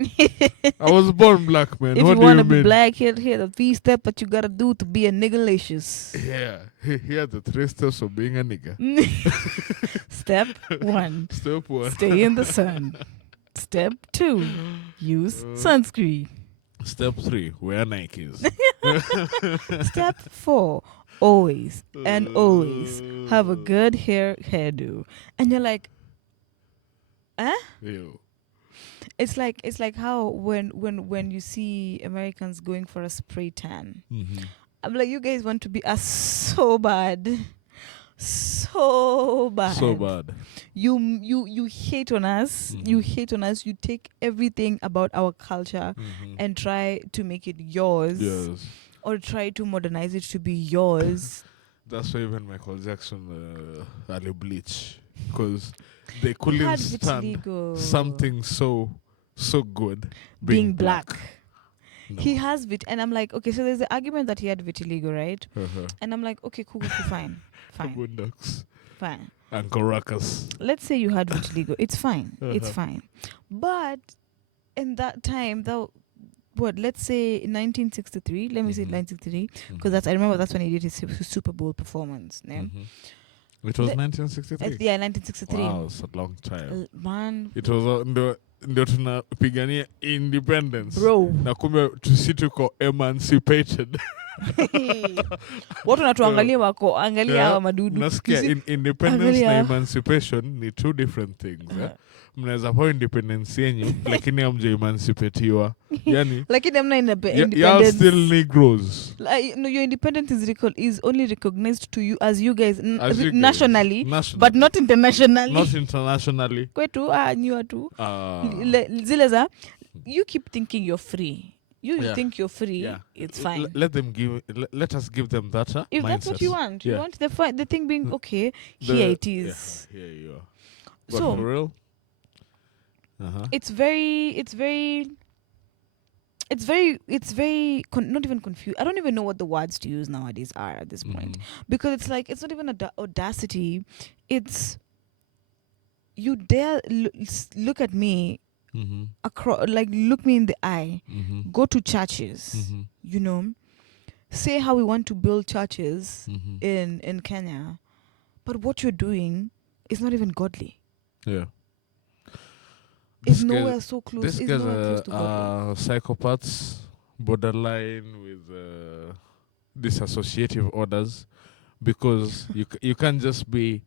I was born black, man. If What you do want you to be mean? black, here the 3 steps that you gotta do to be a niggalicious. Yeah, here are the 3 steps of being a nigga. Step 1, Step 1, stay in the sun. Step 2, use sunscreen. Step 3, wear Nikes. Step 4, always and always have a good hairdo. And you're like, Ew. it's like how when you see Americans going for a spray tan, I'm like, you guys want to be us so bad. So bad. So bad. You hate on us. You hate on us. You take everything about our culture and try to make it yours. Yes. Or try to modernize it to be yours. That's why even Michael Jackson had a bleach, because they couldn't Had stand vitiligo. something so good Being black. No. He has and I'm like, okay, so there's the argument that he had vitiligo, right? Uh-huh. And I'm like, okay, cool, fine. Boondocks. Fine. And Caracas. Let's say you had vitiligo. It's fine. It's fine. But in that time, let's say in 1963, let me say 1963, because I remember that's when he did his Super Bowl performance. Yeah? It was 1963. Yeah, 1963. Wow, it's a long time. Man. It was ndio tunapigania independence. Bro. Na kumbe tusi tuko emancipated. Watu natuangalia wako, angalia hawa madudu. Nasikia independence na emancipation ni two different things. Mnaweza kuwa independence yenyu lakini hamja emancipatiwa. Yani lakini hamna independence. Y'all still Negroes. No, your independence is only recognized to you as you guys nationally, but not internationally. Not internationally. Kwetu nyua tu. Zile za you keep thinking you're free. You think you're free, it's fine. Let us give them that if mindset. That's what you want. You want the thing being okay. Here it is. Yeah, here you are. But so for real, it's very not even confused. I don't even know what the words to use nowadays are at this point, because it's like, it's not even audacity. It's you dare look at me. Across, like, look me in the eye, go to churches, you know, say how we want to build churches in Kenya, but what you're doing is not even godly. Yeah, it's nowhere so close. These guys are psychopaths, borderline with dissociative orders, because you can't just be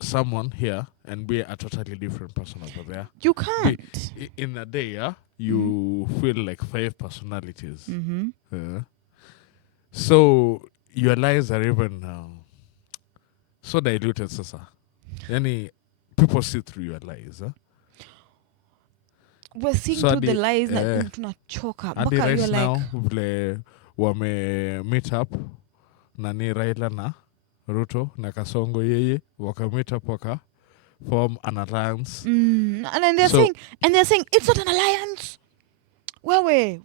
someone here and be a totally different person over there. You can't. In a day, you feel like 5 personalities. So your lies are even so diluted, sasa. Yani, people see through your lies. We're seeing through the lies na tunachoka. Adi right you're now, like, vile wame meet up nani Raila na Ruto na Kasongo yeye waka meet up waka form an alliance. And then they're saying it's not an alliance.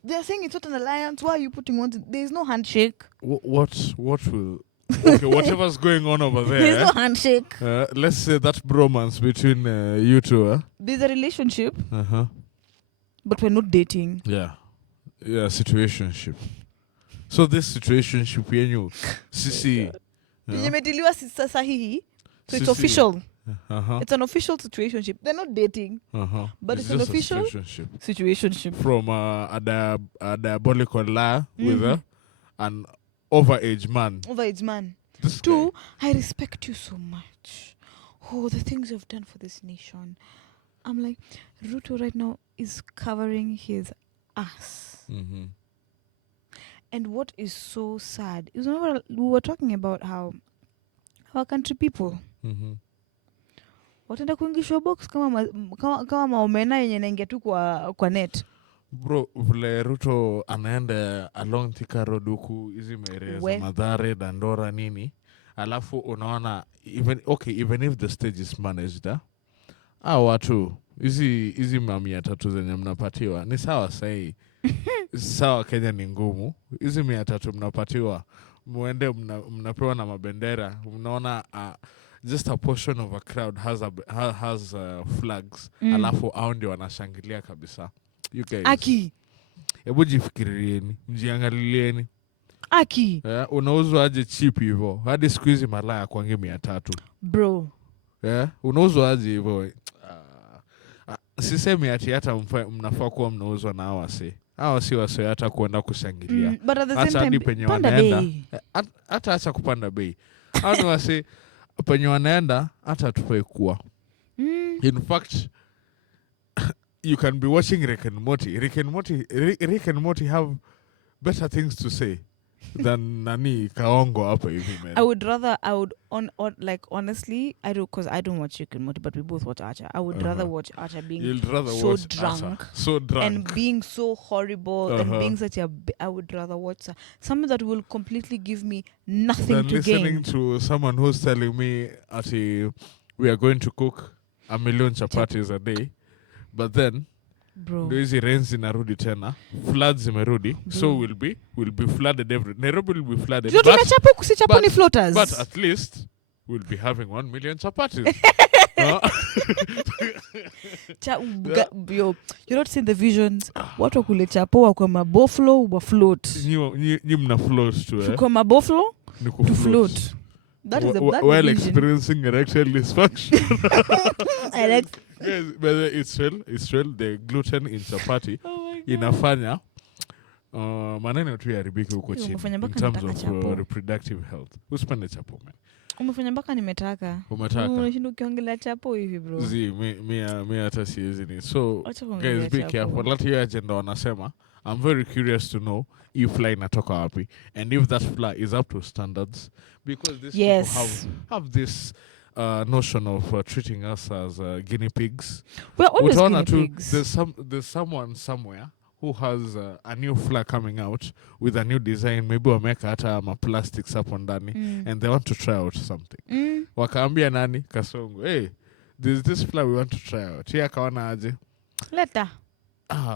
They're saying it's not an alliance. Why are you putting one? There's no handshake. What will okay, whatever's going on over there. There's no handshake. Let's say that bromance between you two. There's a relationship. But we're not dating. Yeah, situationship. So this situationship yenyu sisi imetiliwa sahihi. So it's official. It's an official situationship. They're not dating. But it's an official situationship. From a diabolical liar with an overage man. This Two, guy. I respect you so much. Oh, the things you've done for this nation. I'm like, Ruto right now is covering his ass. And what is so sad is, whenever we were talking about how our country people wataenda kuingishwa box kama maomena yenye naingia tu kwa net. Bro, vile Ruto anaenda along Thika Road huku hizi maeneo za Mathare, Dandora nini, alafu unaona even if the stage is managed, watu hizi mamia tatu zenye mnapatiwa ni sawa sahi. Sawa, Kenya ni ngumu. Hizi 300 mnapatiwa, muende mnapewa na mabendera, mnaona just a portion of a crowd has flags, alafu hao ndio wanashangilia kabisa. You guys, Aki, hebu jifikirieni, mjiangalieni. Aki, Unauzwa aje cheap hivyo? Hadi siku hizi malaya kwangi 300. bro. Unauzwa aje hivyo? Sisemi ati hata mnafaa kuwa mnauzwa na hawa si wase hata kuenda kushangilia. But at the same time, penye panda wanaenda bei. hata acha kupanda bei. Hao ni wase penye wanaenda hata tufai kuwa. In fact, you can be watching Rick and Morty. Rick and Morty have better things to say than nani kaongo hapa hivi, man. Honestly, I don't watch Rick and Morty, but we both watch Archer. I would rather watch Archer being so drunk and being so horrible and being such a I would rather watch something that will completely give me nothing than to listening gain. to someone who's telling me we are going to cook 1 million chapatis a day, but then ndio hizi rains zinarudi tena, floods zimerudi, so we'll be flooded Nairobi will be flooded, ni floaters, but at least we'll be having 1 million chapatis. You're not seeing the visions. Watu wakule chapo kwa maboflo wa float. Nyi mna float tu kwa maboflo to float. That is while experiencing erectile dysfunction. Yes, but it's real. The gluten in chapati inafanya maneno tu yaribiki huko chini in terms of reproductive health. Usipende chapo, man. Umefanya mpaka nimetaka. Unashinda ukiongelea chapo hivi, bro. Mi hata siwezi ni. So guys, be careful. Lati hiyo agenda wanasema, I'm very curious to know if fly inatoka wapi and if that fly is up to standards, because these people have this notion of treating us as guinea pigs. We're always guinea pigs. There's someone somewhere who has a new flag coming out with a new design, maybe wameka hata plastics hapo ndani, and they want to try out something. Wakaambia nani? Kasongo, hey, there's this flag we want to try out. Tia kaona aje? Leta.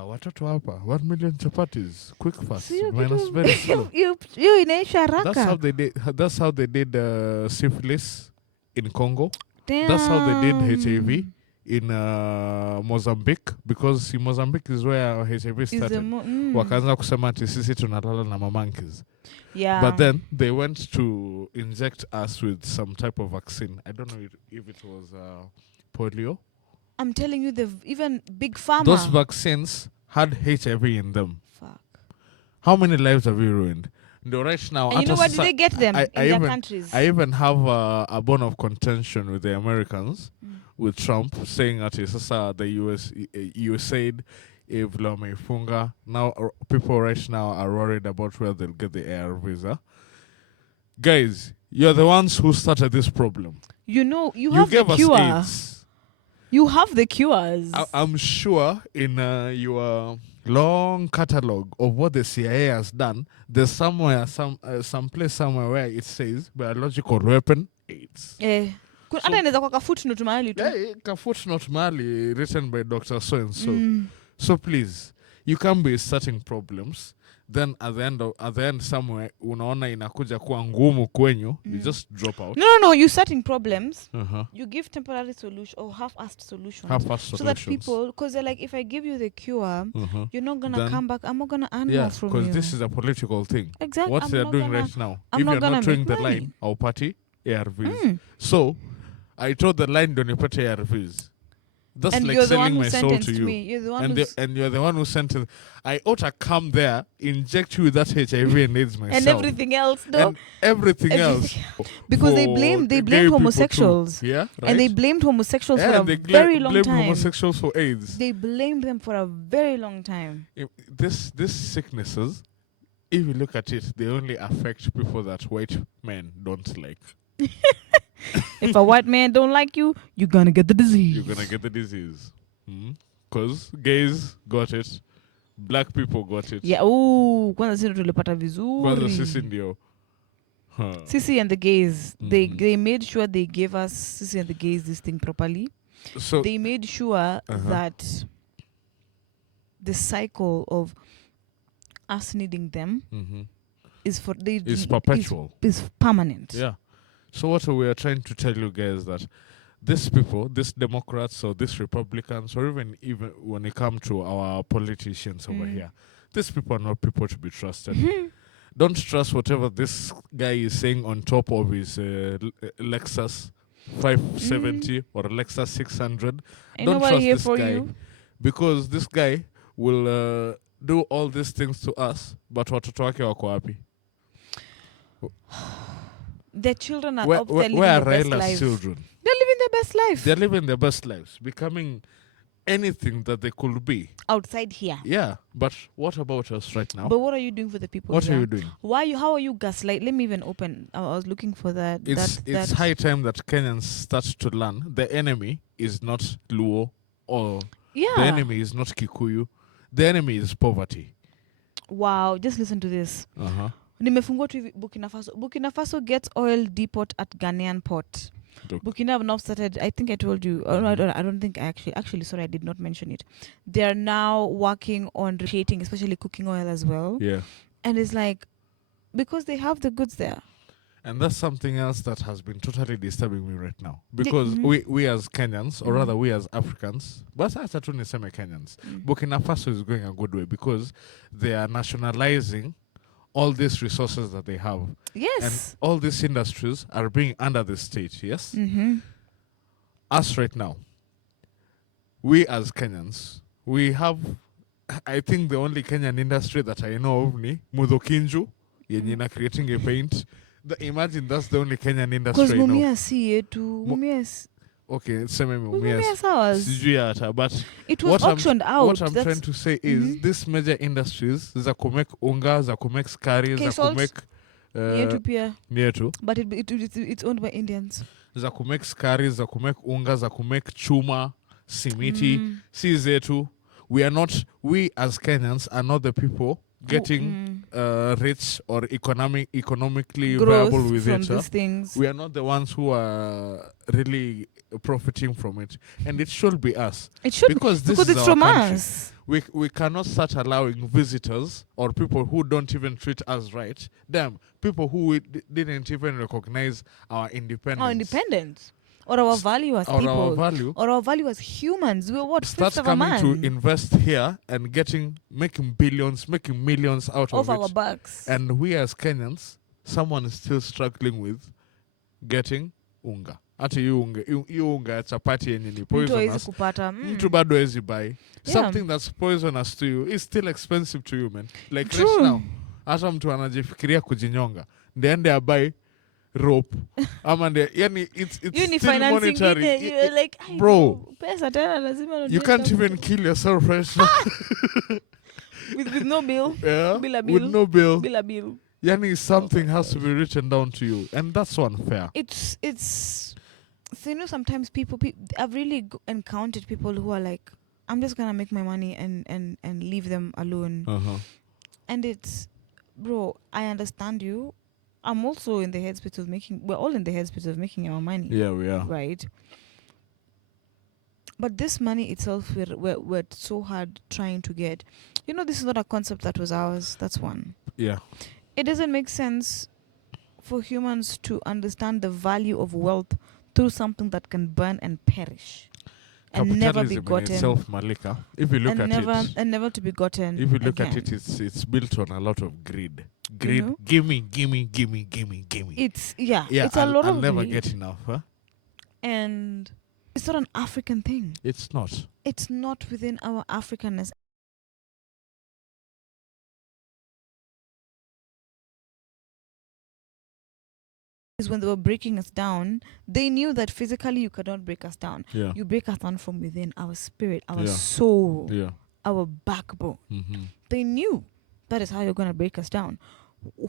Watoto hapa 1 million chapatis, quick fast, minus very slow. You inaisha haraka. That's how they did syphilis in Congo. Damn. That's how they did HIV in Mozambique, because Mozambique is where HIV started. Wakaanza kusema ati sisi tunalala na mamonkeys. Yeah. But then they went to inject us with some type of vaccine. I don't know if it was polio. I'm telling you, even big pharma. Those vaccines had HIV in them. Fuck. How many lives have you ruined? No, right now. And you know where do they get them? In their countries. I even have a bone of contention with the Americans, with Trump, saying that the USAID, if Funga, now people right now are worried about where they'll get the air visa. Guys, you're the ones who started this problem. You know, you have the cure. AIDS. You have the cures. I'm sure in your long catalog of what the CIA has done, there's somewhere, some place somewhere where it says biological weapon AIDS. Hata inaweza kwa footnote mahali tu. Yeah, footnote mahali written by Dr. So and so. So please, you can't be starting problems. Then at the end somewhere unaona inakuja kuwa ngumu kwenyu, you just drop out. No, you starting problems. You give temporary solution or half-assed solutions. So that people, because they're like, if I give you the cure, you're not gonna come back. I'm not gonna earn more from you. Because this is a political thing. Exactly. What they're doing right now. If you're not doing the line, I'll party ARVs. So I told the line, don't you put ARVs. That's and like you're selling my soul to you. You're the one and you're the one who sent it. I ought to come there, inject you with that HIV and AIDS myself. And everything else, no? And everything else. Because they blamed homosexuals. Yeah, right? And they blamed homosexuals for a very long time. They blamed homosexuals for AIDS. They blamed them for a very long time. These sicknesses, if you look at it, they only affect people that white men don't like. If a white man don't like you, you're gonna get the disease. You're gonna get the disease. Because gays got it. Black people got it. Yeah, kwanza sisi tulipata vizuri. Kwanza sisi ndio. Sisi and the gays, they made sure they gave us Sisi and the gays this thing properly. So they made sure that the cycle of us needing them is for it's perpetual. is permanent. Yeah. So what we are trying to tell you guys that these people, these Democrats or these Republicans, or even when it comes to our politicians over here, these people are not people to be trusted. Don't trust whatever this guy is saying on top of his Lexus 570 or Lexus 600. Ain't Don't nobody trust here this for guy you. because this guy will do all these things to us, but watoto wake wako wapi? Their children are Where, up where, there living where their are best Raila's life. children? They're living their best life. They're living their best lives, becoming anything that they could be. Outside here. Yeah, but what about us right now? But what are you doing for the people What here? are you doing? How are you gaslight? Let me even open. I was looking for that. It's high time that Kenyans start to learn the enemy is not Luo or yeah. the enemy is not Kikuyu. The enemy is poverty. Wow, just listen to this. Nimefungua tu hivi Burkina Faso. Burkina Faso gets oil depot at Ghanaian port. Look. Burkina have now started, I think I told you, oh, no, I don't think I actually, sorry, I did not mention it. They are now working on creating, especially cooking oil as well. Yeah. And it's like, because they have the goods there. And that's something else that has been totally disturbing me right now. Because we as Kenyans, or rather we as Africans, but as Kenyans, Burkina Faso is going a good way because they are nationalizing all these resources that they have. Yes. And all these industries are being under the state, yes? Us right now, we as Kenyans, we have, I think the only Kenyan industry that I know of ni Mudokinju, yenye creating a paint. Imagine that's the only Kenyan industry I know. Because Mumia si yetu. Mumia okay, seme Mumia sijui hata, but it was auctioned out. What I'm trying to say is these major industries za kumek unga, za kumek skari, za kumek yetu pia. Yetu. But it's owned by Indians. Za kumek skari, za kumek unga, za kumek chuma, simiti, si zetu. We as Kenyans are not the people getting rich or economically growth viable with from it. These things. We are not the ones who are really profiting from it, and it should be us. It should because be, this is it's our from country. us. We cannot start allowing visitors or people who don't even treat us right. Damn, people who didn't even recognize our independence. Our independence. Or our value as people. Or our value as humans. We're what? Start fifth coming of a man. to invest here and making billions, making millions out of our it. bucks. And we as Kenyans, someone is still struggling with getting unga. Hata hiyo unga ya chapati yenye ni poisonous. Mtu bado hawezi buy. Something that's poisonous to you is still expensive to you, man. Like True. right now, hata mtu anajifikiria kujinyonga. Ndiende abuy rope. Yani it's still monetary. Like, bro, pesa tena lazima you can't even kill yourself right now. with no bill. Yeah, bill. With no bill. Bill. Yani something has to be written down to you, and that's unfair. It's so sometimes people I've really encountered people who are like, I'm just gonna make my money and leave them alone. And it's, bro, I understand you. I'm also in the headspace of we're all in the headspace of making our money. Yeah, we are. Right? But this money itself, we're so hard trying to get. This is not a concept that was ours. That's one. Yeah. It doesn't make sense for humans to understand the value of wealth through something that can burn and perish. And never be gotten. In itself, Malika, if you look at it. And never to be gotten. If you look again. at it, it's built on a lot of greed. Greed, gimme. It's it's a lot I'll of never greed. get enough, huh? And it's not an African thing. It's not. It's not within our Africanness. When they were breaking us down, they knew that physically you cannot break us down. Yeah. You break us down from within, our spirit, our soul, our backbone. They knew that is how you're going to break us down.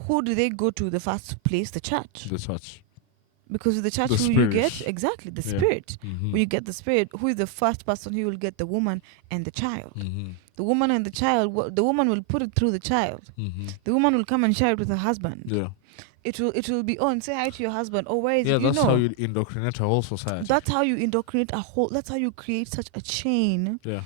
Who do they go to the first place? The church. The church. Because with the church, The who you spirit. get? Exactly, the Yeah. spirit. Mm-hmm. Who you get the spirit, who is the first person who will get the woman and the child. Mm-hmm. The woman and the child, the woman will put it through the child. Mm-hmm. The woman will come and share it with her husband. Yeah. It will be, oh, and say hi to your husband. Oh, where is Yeah, it? You that's how know. you indoctrinate a whole society. That's how you indoctrinate a whole. That's how you create such a chain. Yeah.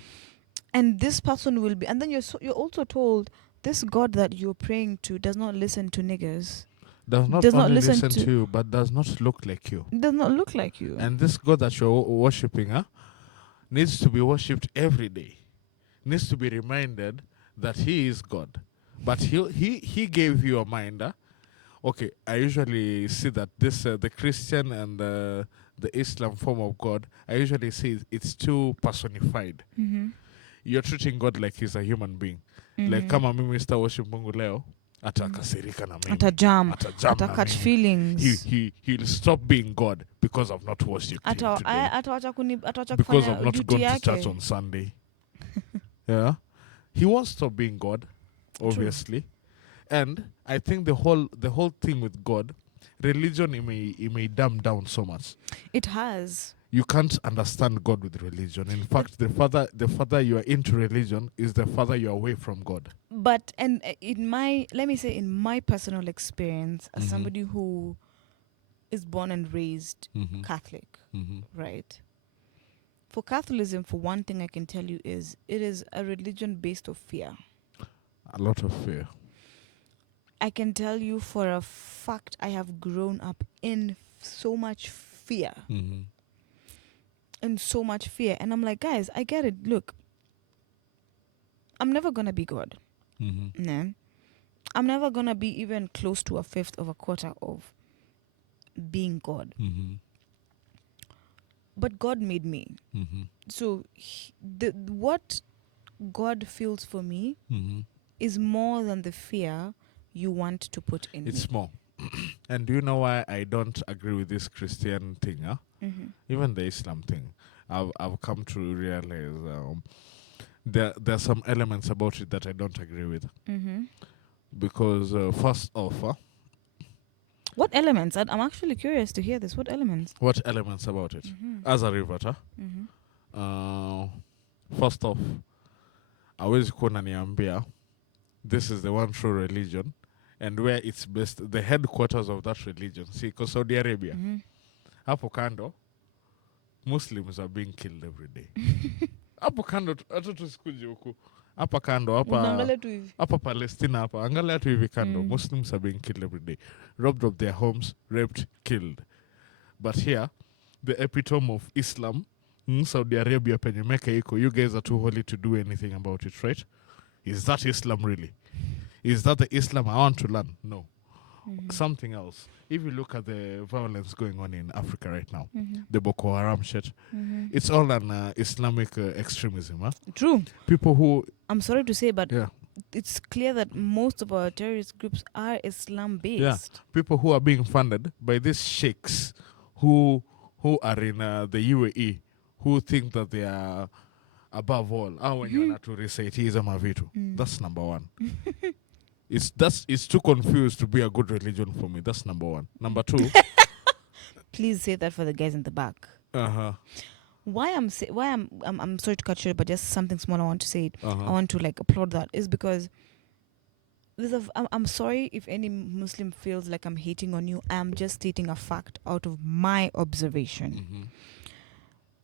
And this person will be, and then you're also told this God that you're praying to does not listen to niggers. Does not Does not only listen listen to- to you, but does not look like you. Does not look like you. And this God that you're worshipping needs to be worshipped every day. Needs to be reminded that He is God. But He gave you a mind. Okay, I usually see that this the Christian and the Islam form of God, I usually see it's too personified. Mm-hmm. You're treating God like He's a human being. Like kama mimi sita worship Mungu leo, atakasirika na mimi. Atajam. Atajam na Atacatch mimi. feelings. He'll stop being God because I've not worshipped him today. Atawacha Because I've kufanya not duty gone to yake. church on Sunday. Yeah. He won't stop being God, obviously. And I think the whole thing with God, religion it may dumb down so much. It has. You can't understand God with religion. In fact, the further you are into religion is the further you are away from God. But in my personal experience as somebody who is born and raised Catholic, right? For Catholicism, for one thing I can tell you is it is a religion based of fear. A lot of fear. I can tell you for a fact I have grown up in so much fear. In so much fear. And I'm like, guys, I get it. Look, I'm never going to be God. Nah. I'm never going to be even close to a fifth of a quarter of being God. But God made me. So what God feels for me is more than the fear you want to put in It's me. more. And do you know why I don't agree with this Christian thing? Even the Islam thing. I've come to realize there's some elements about it that I don't agree with. Because first off, What elements? I'm actually curious to hear this. What elements? what elements about it? As a riveter, first off, awezi kuwa unaniambia this is the one true religion and where it's based, the headquarters of that religion. See, because Saudi Arabia, hapo kando, Muslims are being killed every day. Hapo kando, hata tusikuje huku. Hapa kando, Unaangalia tu hivi. hapa Palestina, hapa angalia tu hivi kando, Muslims are being killed every day. Robbed of their homes, raped, killed. But here, the epitome of Islam, Saudi Arabia penye Mecca iko, you guys are too holy to do anything about it, right? Is that Islam really? Is that the Islam I want to learn? No. Something else. If you look at the violence going on in Africa right now, the Boko Haram shit, it's all an Islamic extremism. Huh? True. People who... I'm sorry to say, but Yeah. it's clear that most of our terrorist groups are Islam-based. Yeah. People who are being funded by these sheikhs who are in the UAE, who think that they are above all. When you're not to recite mavitu. That's number one. It's too confused to be a good religion for me. That's number one. Number two. Please say that for the guys in the back. Why I'm sorry to cut you, but just something small I want to say. I want to applaud that is because I'm sorry if any Muslim feels like I'm hating on you. I'm just stating a fact out of my observation.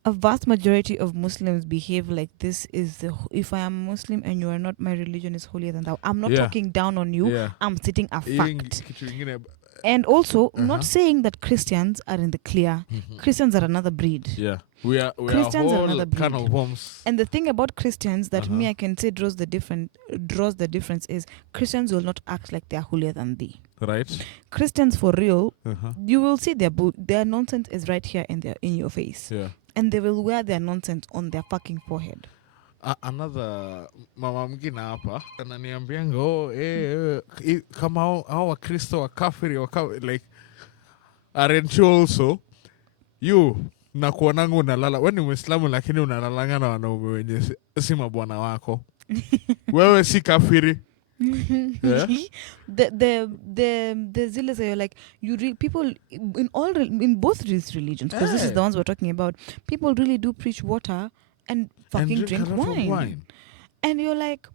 A vast majority of Muslims behave like this if I am Muslim and you are not, my religion is holier than thou. I'm not talking down on you. Yeah. I'm stating a fact. And also, not saying that Christians are in the clear. Christians are another breed. Yeah. We are Christians are whole another breed. kind of homes. And the thing about Christians that me I can say draws the difference is Christians will not act like they are holier than thee. Right. Christians for real, you will see their nonsense is right here in your face. Yeah. And they will wear their nonsense on their fucking forehead. Another mama mwingine hapa ananiambianga kama hao Wakristo wakafiri like aren't you also you na kuonanga unalala wewe ni Muislamu lakini unalalanga na wanaume wenye si mabwana wako wewe si kafiri Yeah? The zealous are like people in both these religions, because this is Hey. the ones we're talking about. People really do preach water and fucking And drink drink a lot of wine. wine. And you're like,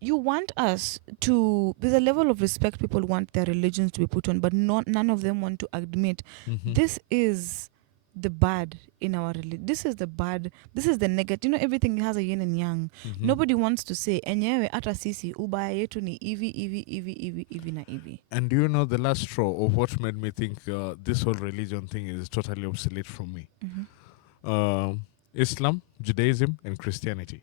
you want us to. There's a level of respect people want their religions to be put on, but none of them want to admit this is the bad in our religion. This is the bad. This is the negative. You know, everything has a yin and yang. Nobody wants to say enyewe ata sisi ubaya yetu ni ivi na ivi. And do you know the last straw of what made me think this whole religion thing is totally obsolete from me? Islam, Judaism, and Christianity.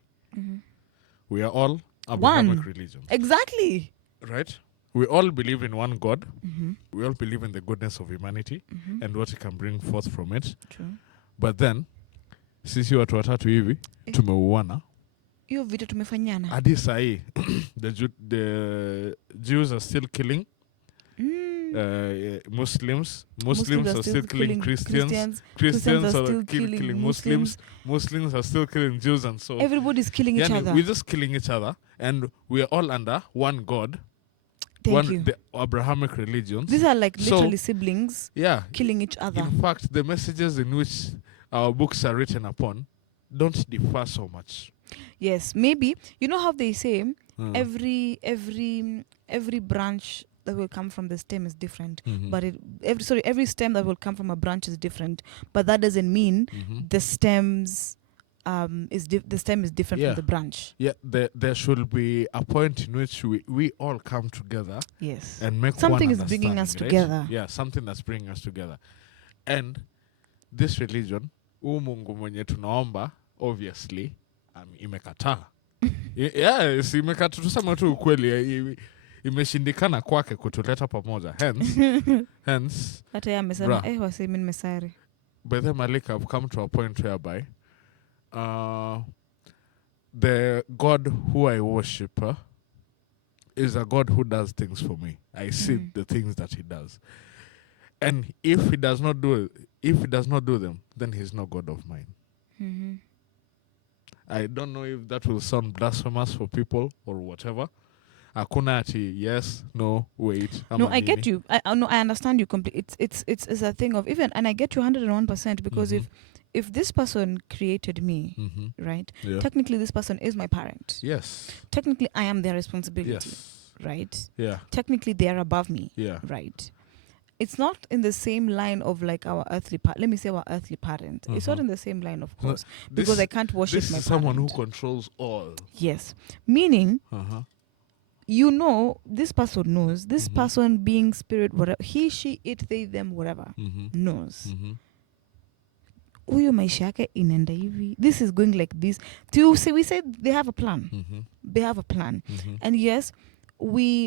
We are all Abrahamic religions. Exactly. Right? We all believe in one God. We all believe in the goodness of humanity and what it can bring forth from it. True. But then, sisi watu watatu hivi, tumeuana. Hiyo vitu tumefanyana. Hadi sahi, the Jews are still killing Muslims are still killing Christians are still killing Muslims are still killing Jews, and so everybody's killing each other. We're just killing each other, and we are all under one God. The Abrahamic religions. These are like literally siblings killing each other. In fact, the messages in which our books are written upon don't differ so much. Yes, maybe. You know how they say every branch that will come from the stem is different, but every stem that will come from a branch is different, but that doesn't mean the stems the stem is different from the branch. Yeah, there should be a point in which we all come together. Yes. And make something one is bringing us right? together. Yeah, something that's bringing us together. And this religion, Mungu mwenye tunaomba, obviously, imekataa. Yes, imekataa. Tusema tu ukweli, imeshindikana kwake kutuleta pamoja. Hence. Hata yeye amesema wasi mimi nimesari. But then Malik, I've come to a point whereby the God who I worship is a God who does things for me. I see the things that he does. And if he does not do them, then he's not God of mine. I don't know if that will sound blasphemous for people or whatever. Hakuna ati yes, no, wait. No, I get you. I understand you completely. It's a thing of even, and I get you 101% because if this person created me, right? Yeah. Technically, this person is my parent. Yes. Technically, I am their responsibility. Yes. Right. Yeah. Technically, they are above me. Yeah. Right. It's not in the same line of like our earthly let me say our earthly parent. It's not in the same line, of course, because I can't worship my parent. Someone who controls all. Yes. Meaning, you know, this person knows. This person being spirit, whatever, he, she, it, they, them, whatever, knows. Huyo maisha yake inaenda hivi. This is going like this. We said they have a plan. They have a plan. And yes,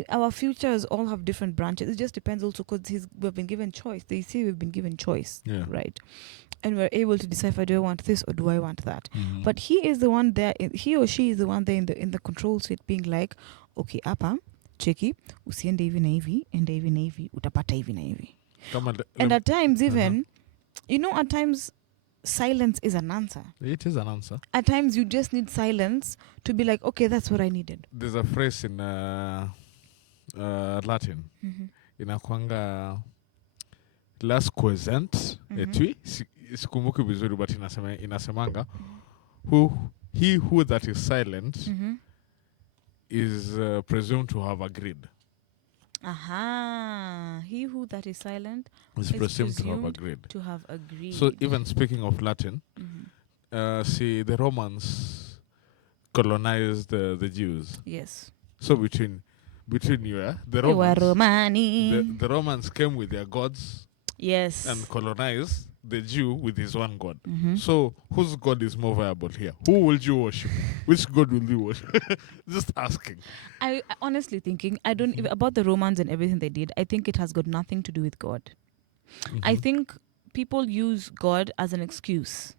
our futures all have different branches. It just depends also because we've been given choice. They say we've been given choice, right? And we're able to decipher, do I want this or do I want that? But he is the one there. He or she is the one there in the control seat, being like, okay, hapa cheki, usiende hivi na hivi, ende hivi na hivi, utapata hivi na hivi. And at times even, you know, at times silence is an answer. It is an answer. At times you just need silence to be like, okay, that's what I needed. There's a phrase in Latin. Inakwanga las quiescent etui sikumbuki vizuri but inasemanga he who that is silent is presumed to have agreed. He who that is silent is presumed to have agreed. So even speaking of Latin, see, the Romans colonized the Jews. Yes. So between you, the Romans came with their gods. Yes. And colonized the Jew with his one God. So whose God is more viable here? Who will you worship? Which God will you worship? Just asking. I honestly thinking, I don't about the Romans and everything they did. I think it has got nothing to do with God. I think people use God as an excuse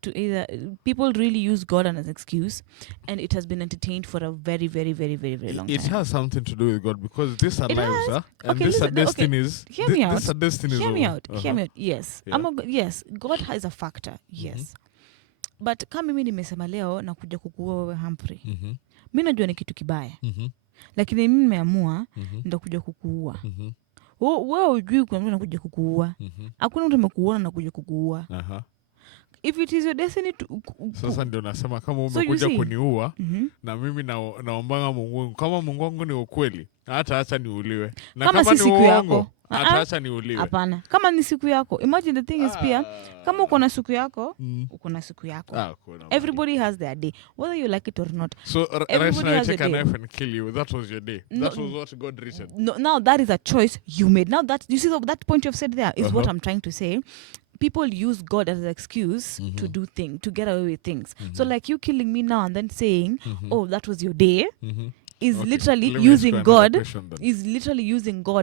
to either people really use God as an excuse, and it has been entertained for a very, very, very, very, very long time. It has something to do with God because these are lives, and these are destinies. Hear me out. These are destinies. Hear me out. Yes. Yeah. Yes, God has a factor. Yes. But kama mimi nimesema leo na kuja kukuua wewe Humphrey. Mimi najua ni kitu kibaya. lakini mimi nimeamua nitakuja kukuua. Wewe hujui kuna mtu anakuja kukuua. Hakuna mtu amekuona na kuja kukuua. If it is your destiny to sasa ndio nasema kama umekuja kuniua na mimi naombanga Mungu wangu, kama Mungu wangu ni ukweli hata acha niuliwe, na kama si ni siku yako hata acha niuliwe. Hapana, kama ni siku yako, imagine the thing is pia kama uko na siku yako uko na siku yako. Everybody has their day whether you like it or not. So right now I take a knife and kill you. That was your day. That was what God written. No, now that is a choice you made. Now that you see that point you've said there is what I'm trying to say. People use God as an excuse to do things, to get away with things. So like you killing me now and then saying, oh, that was your day, is literally using God,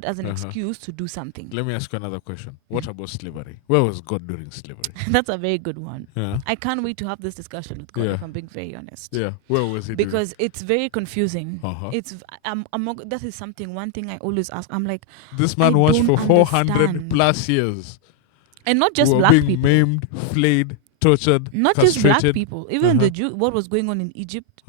as an excuse to do something. Let me ask you another question. What about slavery? Where was God during slavery? That's a very good one. Yeah. I can't wait to have this discussion with God, if I'm being very honest. Yeah. Where was he Because it's very confusing. That is one thing I always ask. I'm like, this man was for 400 plus years. And not just black being people. Maimed, flayed, tortured, not castrated. Just black people. Even the Jew. What was going on in Egypt?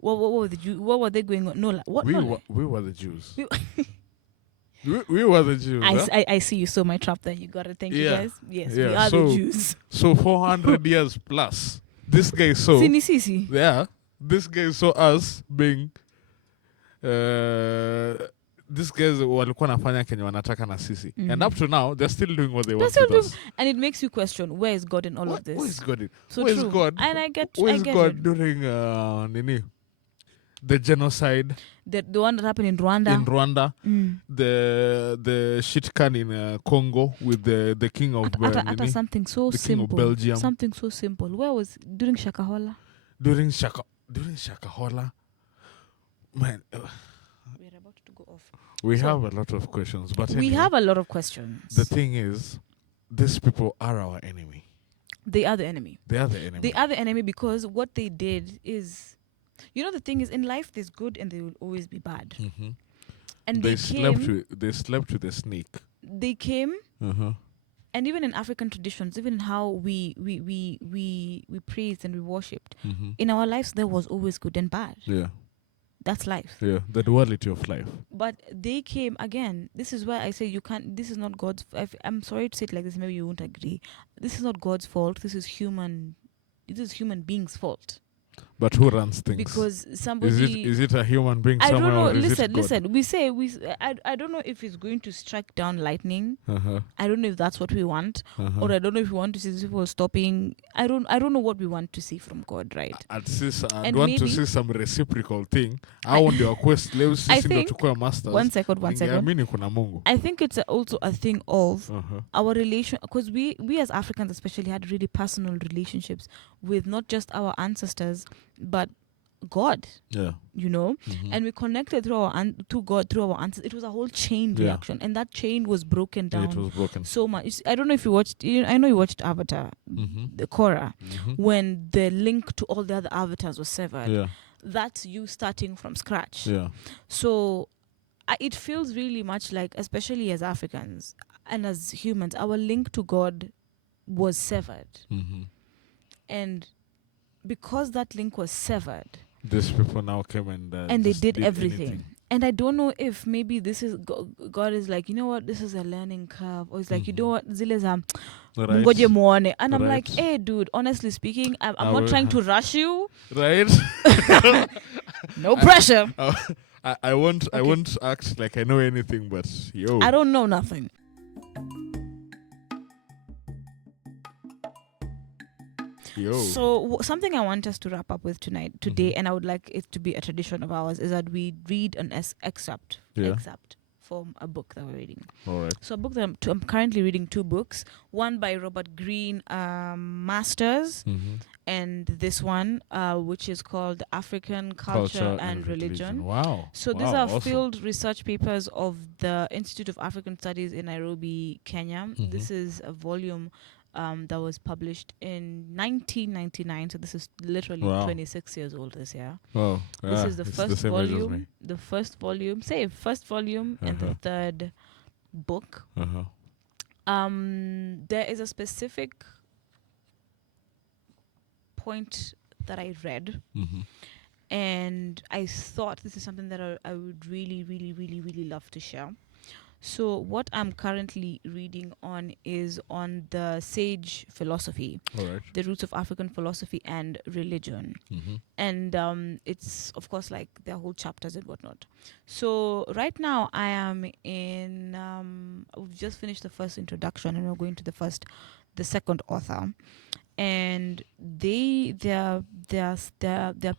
What were the Jews? What were they going on? No, what? We were the Jews. We were the Jews. I see you saw my trap there. You got it. Thank you guys. Yes, we are the Jews. So 400 years plus. This guy saw. Sisi. Yeah. This guy saw us being. These guys walikuwa nafanya kenye wanataka na sisi. And up to now, they're still doing what they want with us. And it makes you question, where is God in all of this? Where is God in? So where true. Is God? And I get Where is God it. during the genocide? The one that happened in Rwanda. The shit can in Congo with the king of something so simple. King of Belgium. Something so simple. Where was during Shakahola? During Shakahola, man. We're about to go off. We have a lot of questions, but we have a lot of questions. The thing is, these people are our enemy. They are the enemy. They are the enemy. They are the enemy because what they did is, the thing is, in life there's good and there will always be bad. And they slept with a snake. They came, and even in African traditions, even in how we praised and we worshipped, in our lives there was always good and bad. Yeah. That's life. Yeah, the duality of life. But they came again. This is why I say you can't. This is not God's. I'm sorry to say it like this. Maybe you won't agree. This is not God's fault. This is human. It is human beings' fault. But who runs things? Because somebody is it a human being I somewhere? don't know. Or Listen. I don't know if it's going to strike down lightning. I don't know if that's what we want, or I don't know if we want to see people stopping. I don't know what we want to see from God, right? I'd want to see some reciprocal thing. I want your quest. I think masters. One second. I think it's also a thing of our relation, because we as Africans especially had really personal relationships with not just our ancestors but God. Yeah. And we connected to God through our ancestors. It was a whole chain reaction, and that chain was broken down. It was broken so much. I don't know if you watched. I know you watched Avatar, the Korra, when the link to all the other avatars was severed. Yeah. That's you starting from scratch. Yeah. So it feels really much like, especially as Africans and as humans, our link to God was severed, and because that link was severed, these people now came and they did everything. Anything. And I don't know if maybe this is God is like, you know what, this is a learning curve, or it's like, you know what, zile za ngoje muone. And I'm like, hey dude, honestly speaking, I'm not trying to rush you, right? No pressure. I won't act like I know anything, but I don't know nothing. So something I want us to wrap up with today, and I would like it to be a tradition of ours, is that we read an excerpt from a book that we're reading. All right. So a book that I'm currently reading, 2 books. One by Robert Greene, Masters, and this one, which is called African Culture and Religion. Wow. So these are awesome field research papers of the Institute of African Studies in Nairobi, Kenya. This is a volume that was published in 1999, so this is literally 26 years old this year. Wow. This is the first volume. The first volume, and the third book. There is a specific point that I read, And I thought this is something that I would really, really, really, really love to share. So, what I'm currently reading on is on the sage philosophy, All right. the roots of African philosophy and religion. Mm-hmm. And it's, of course, like there are whole chapters and whatnot. So, right now, I am in, we've just finished the first introduction and we're going to the second author. And their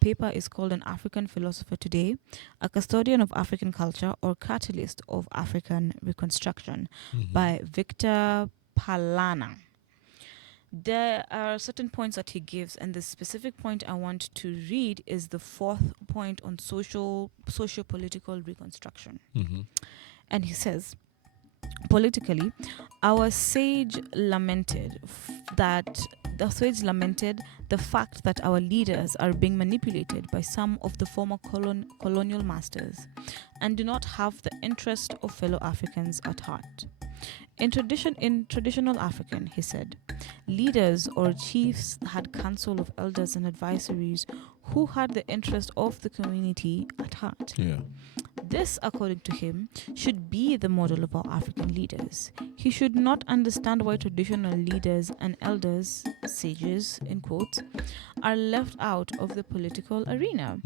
paper is called An African Philosopher Today, a Custodian of African Culture or Catalyst of African Reconstruction by Victor Palana. There are certain points that he gives, and the specific point I want to read is the fourth point on socio-political reconstruction. Mm-hmm. And he says, politically, our sage lamented the fact that our leaders are being manipulated by some of the former colonial masters and do not have the interest of fellow Africans at heart. In traditional African, he said, leaders or chiefs had council of elders and advisories who had the interest of the community at heart. Yeah. This, according to him, should be the model of our African leaders. He should not understand why traditional leaders and elders, sages in quotes, are left out of the political arena.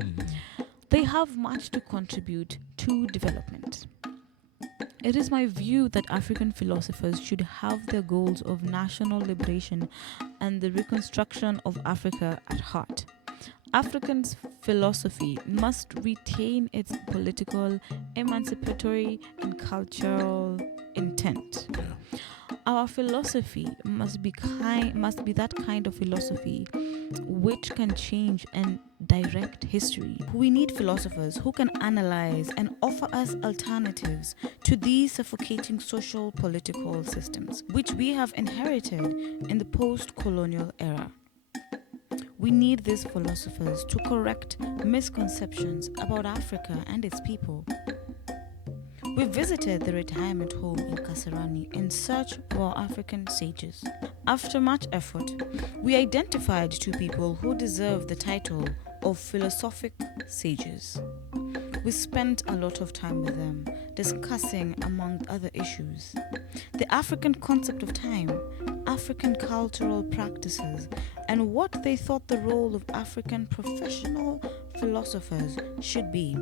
They have much to contribute to development. It is my view that African philosophers should have their goals of national liberation and the reconstruction of Africa at heart. African's philosophy must retain its political, emancipatory, and cultural intent. Yeah. Our philosophy must be that kind of philosophy which can change and direct history. We need philosophers who can analyze and offer us alternatives to these suffocating social political systems which we have inherited in the post-colonial era. We need these philosophers to correct misconceptions about Africa and its people. We visited the retirement home in Kasarani in search of our African sages. After much effort, we identified two people who deserve the title of philosophic sages. We spent a lot of time with them, discussing, among other issues, the African concept of time, African cultural practices, and what they thought the role of African professional philosophers should be.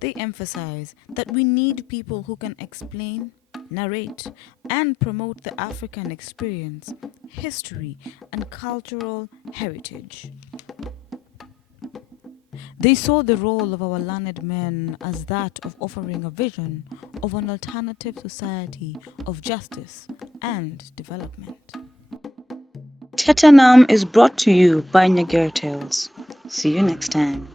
They emphasize that we need people who can explain, narrate, and promote the African experience, history, and cultural heritage. They saw the role of our learned men as that of offering a vision of an alternative society of justice and development. Tetanam is brought to you by Niger Tales. See you next time.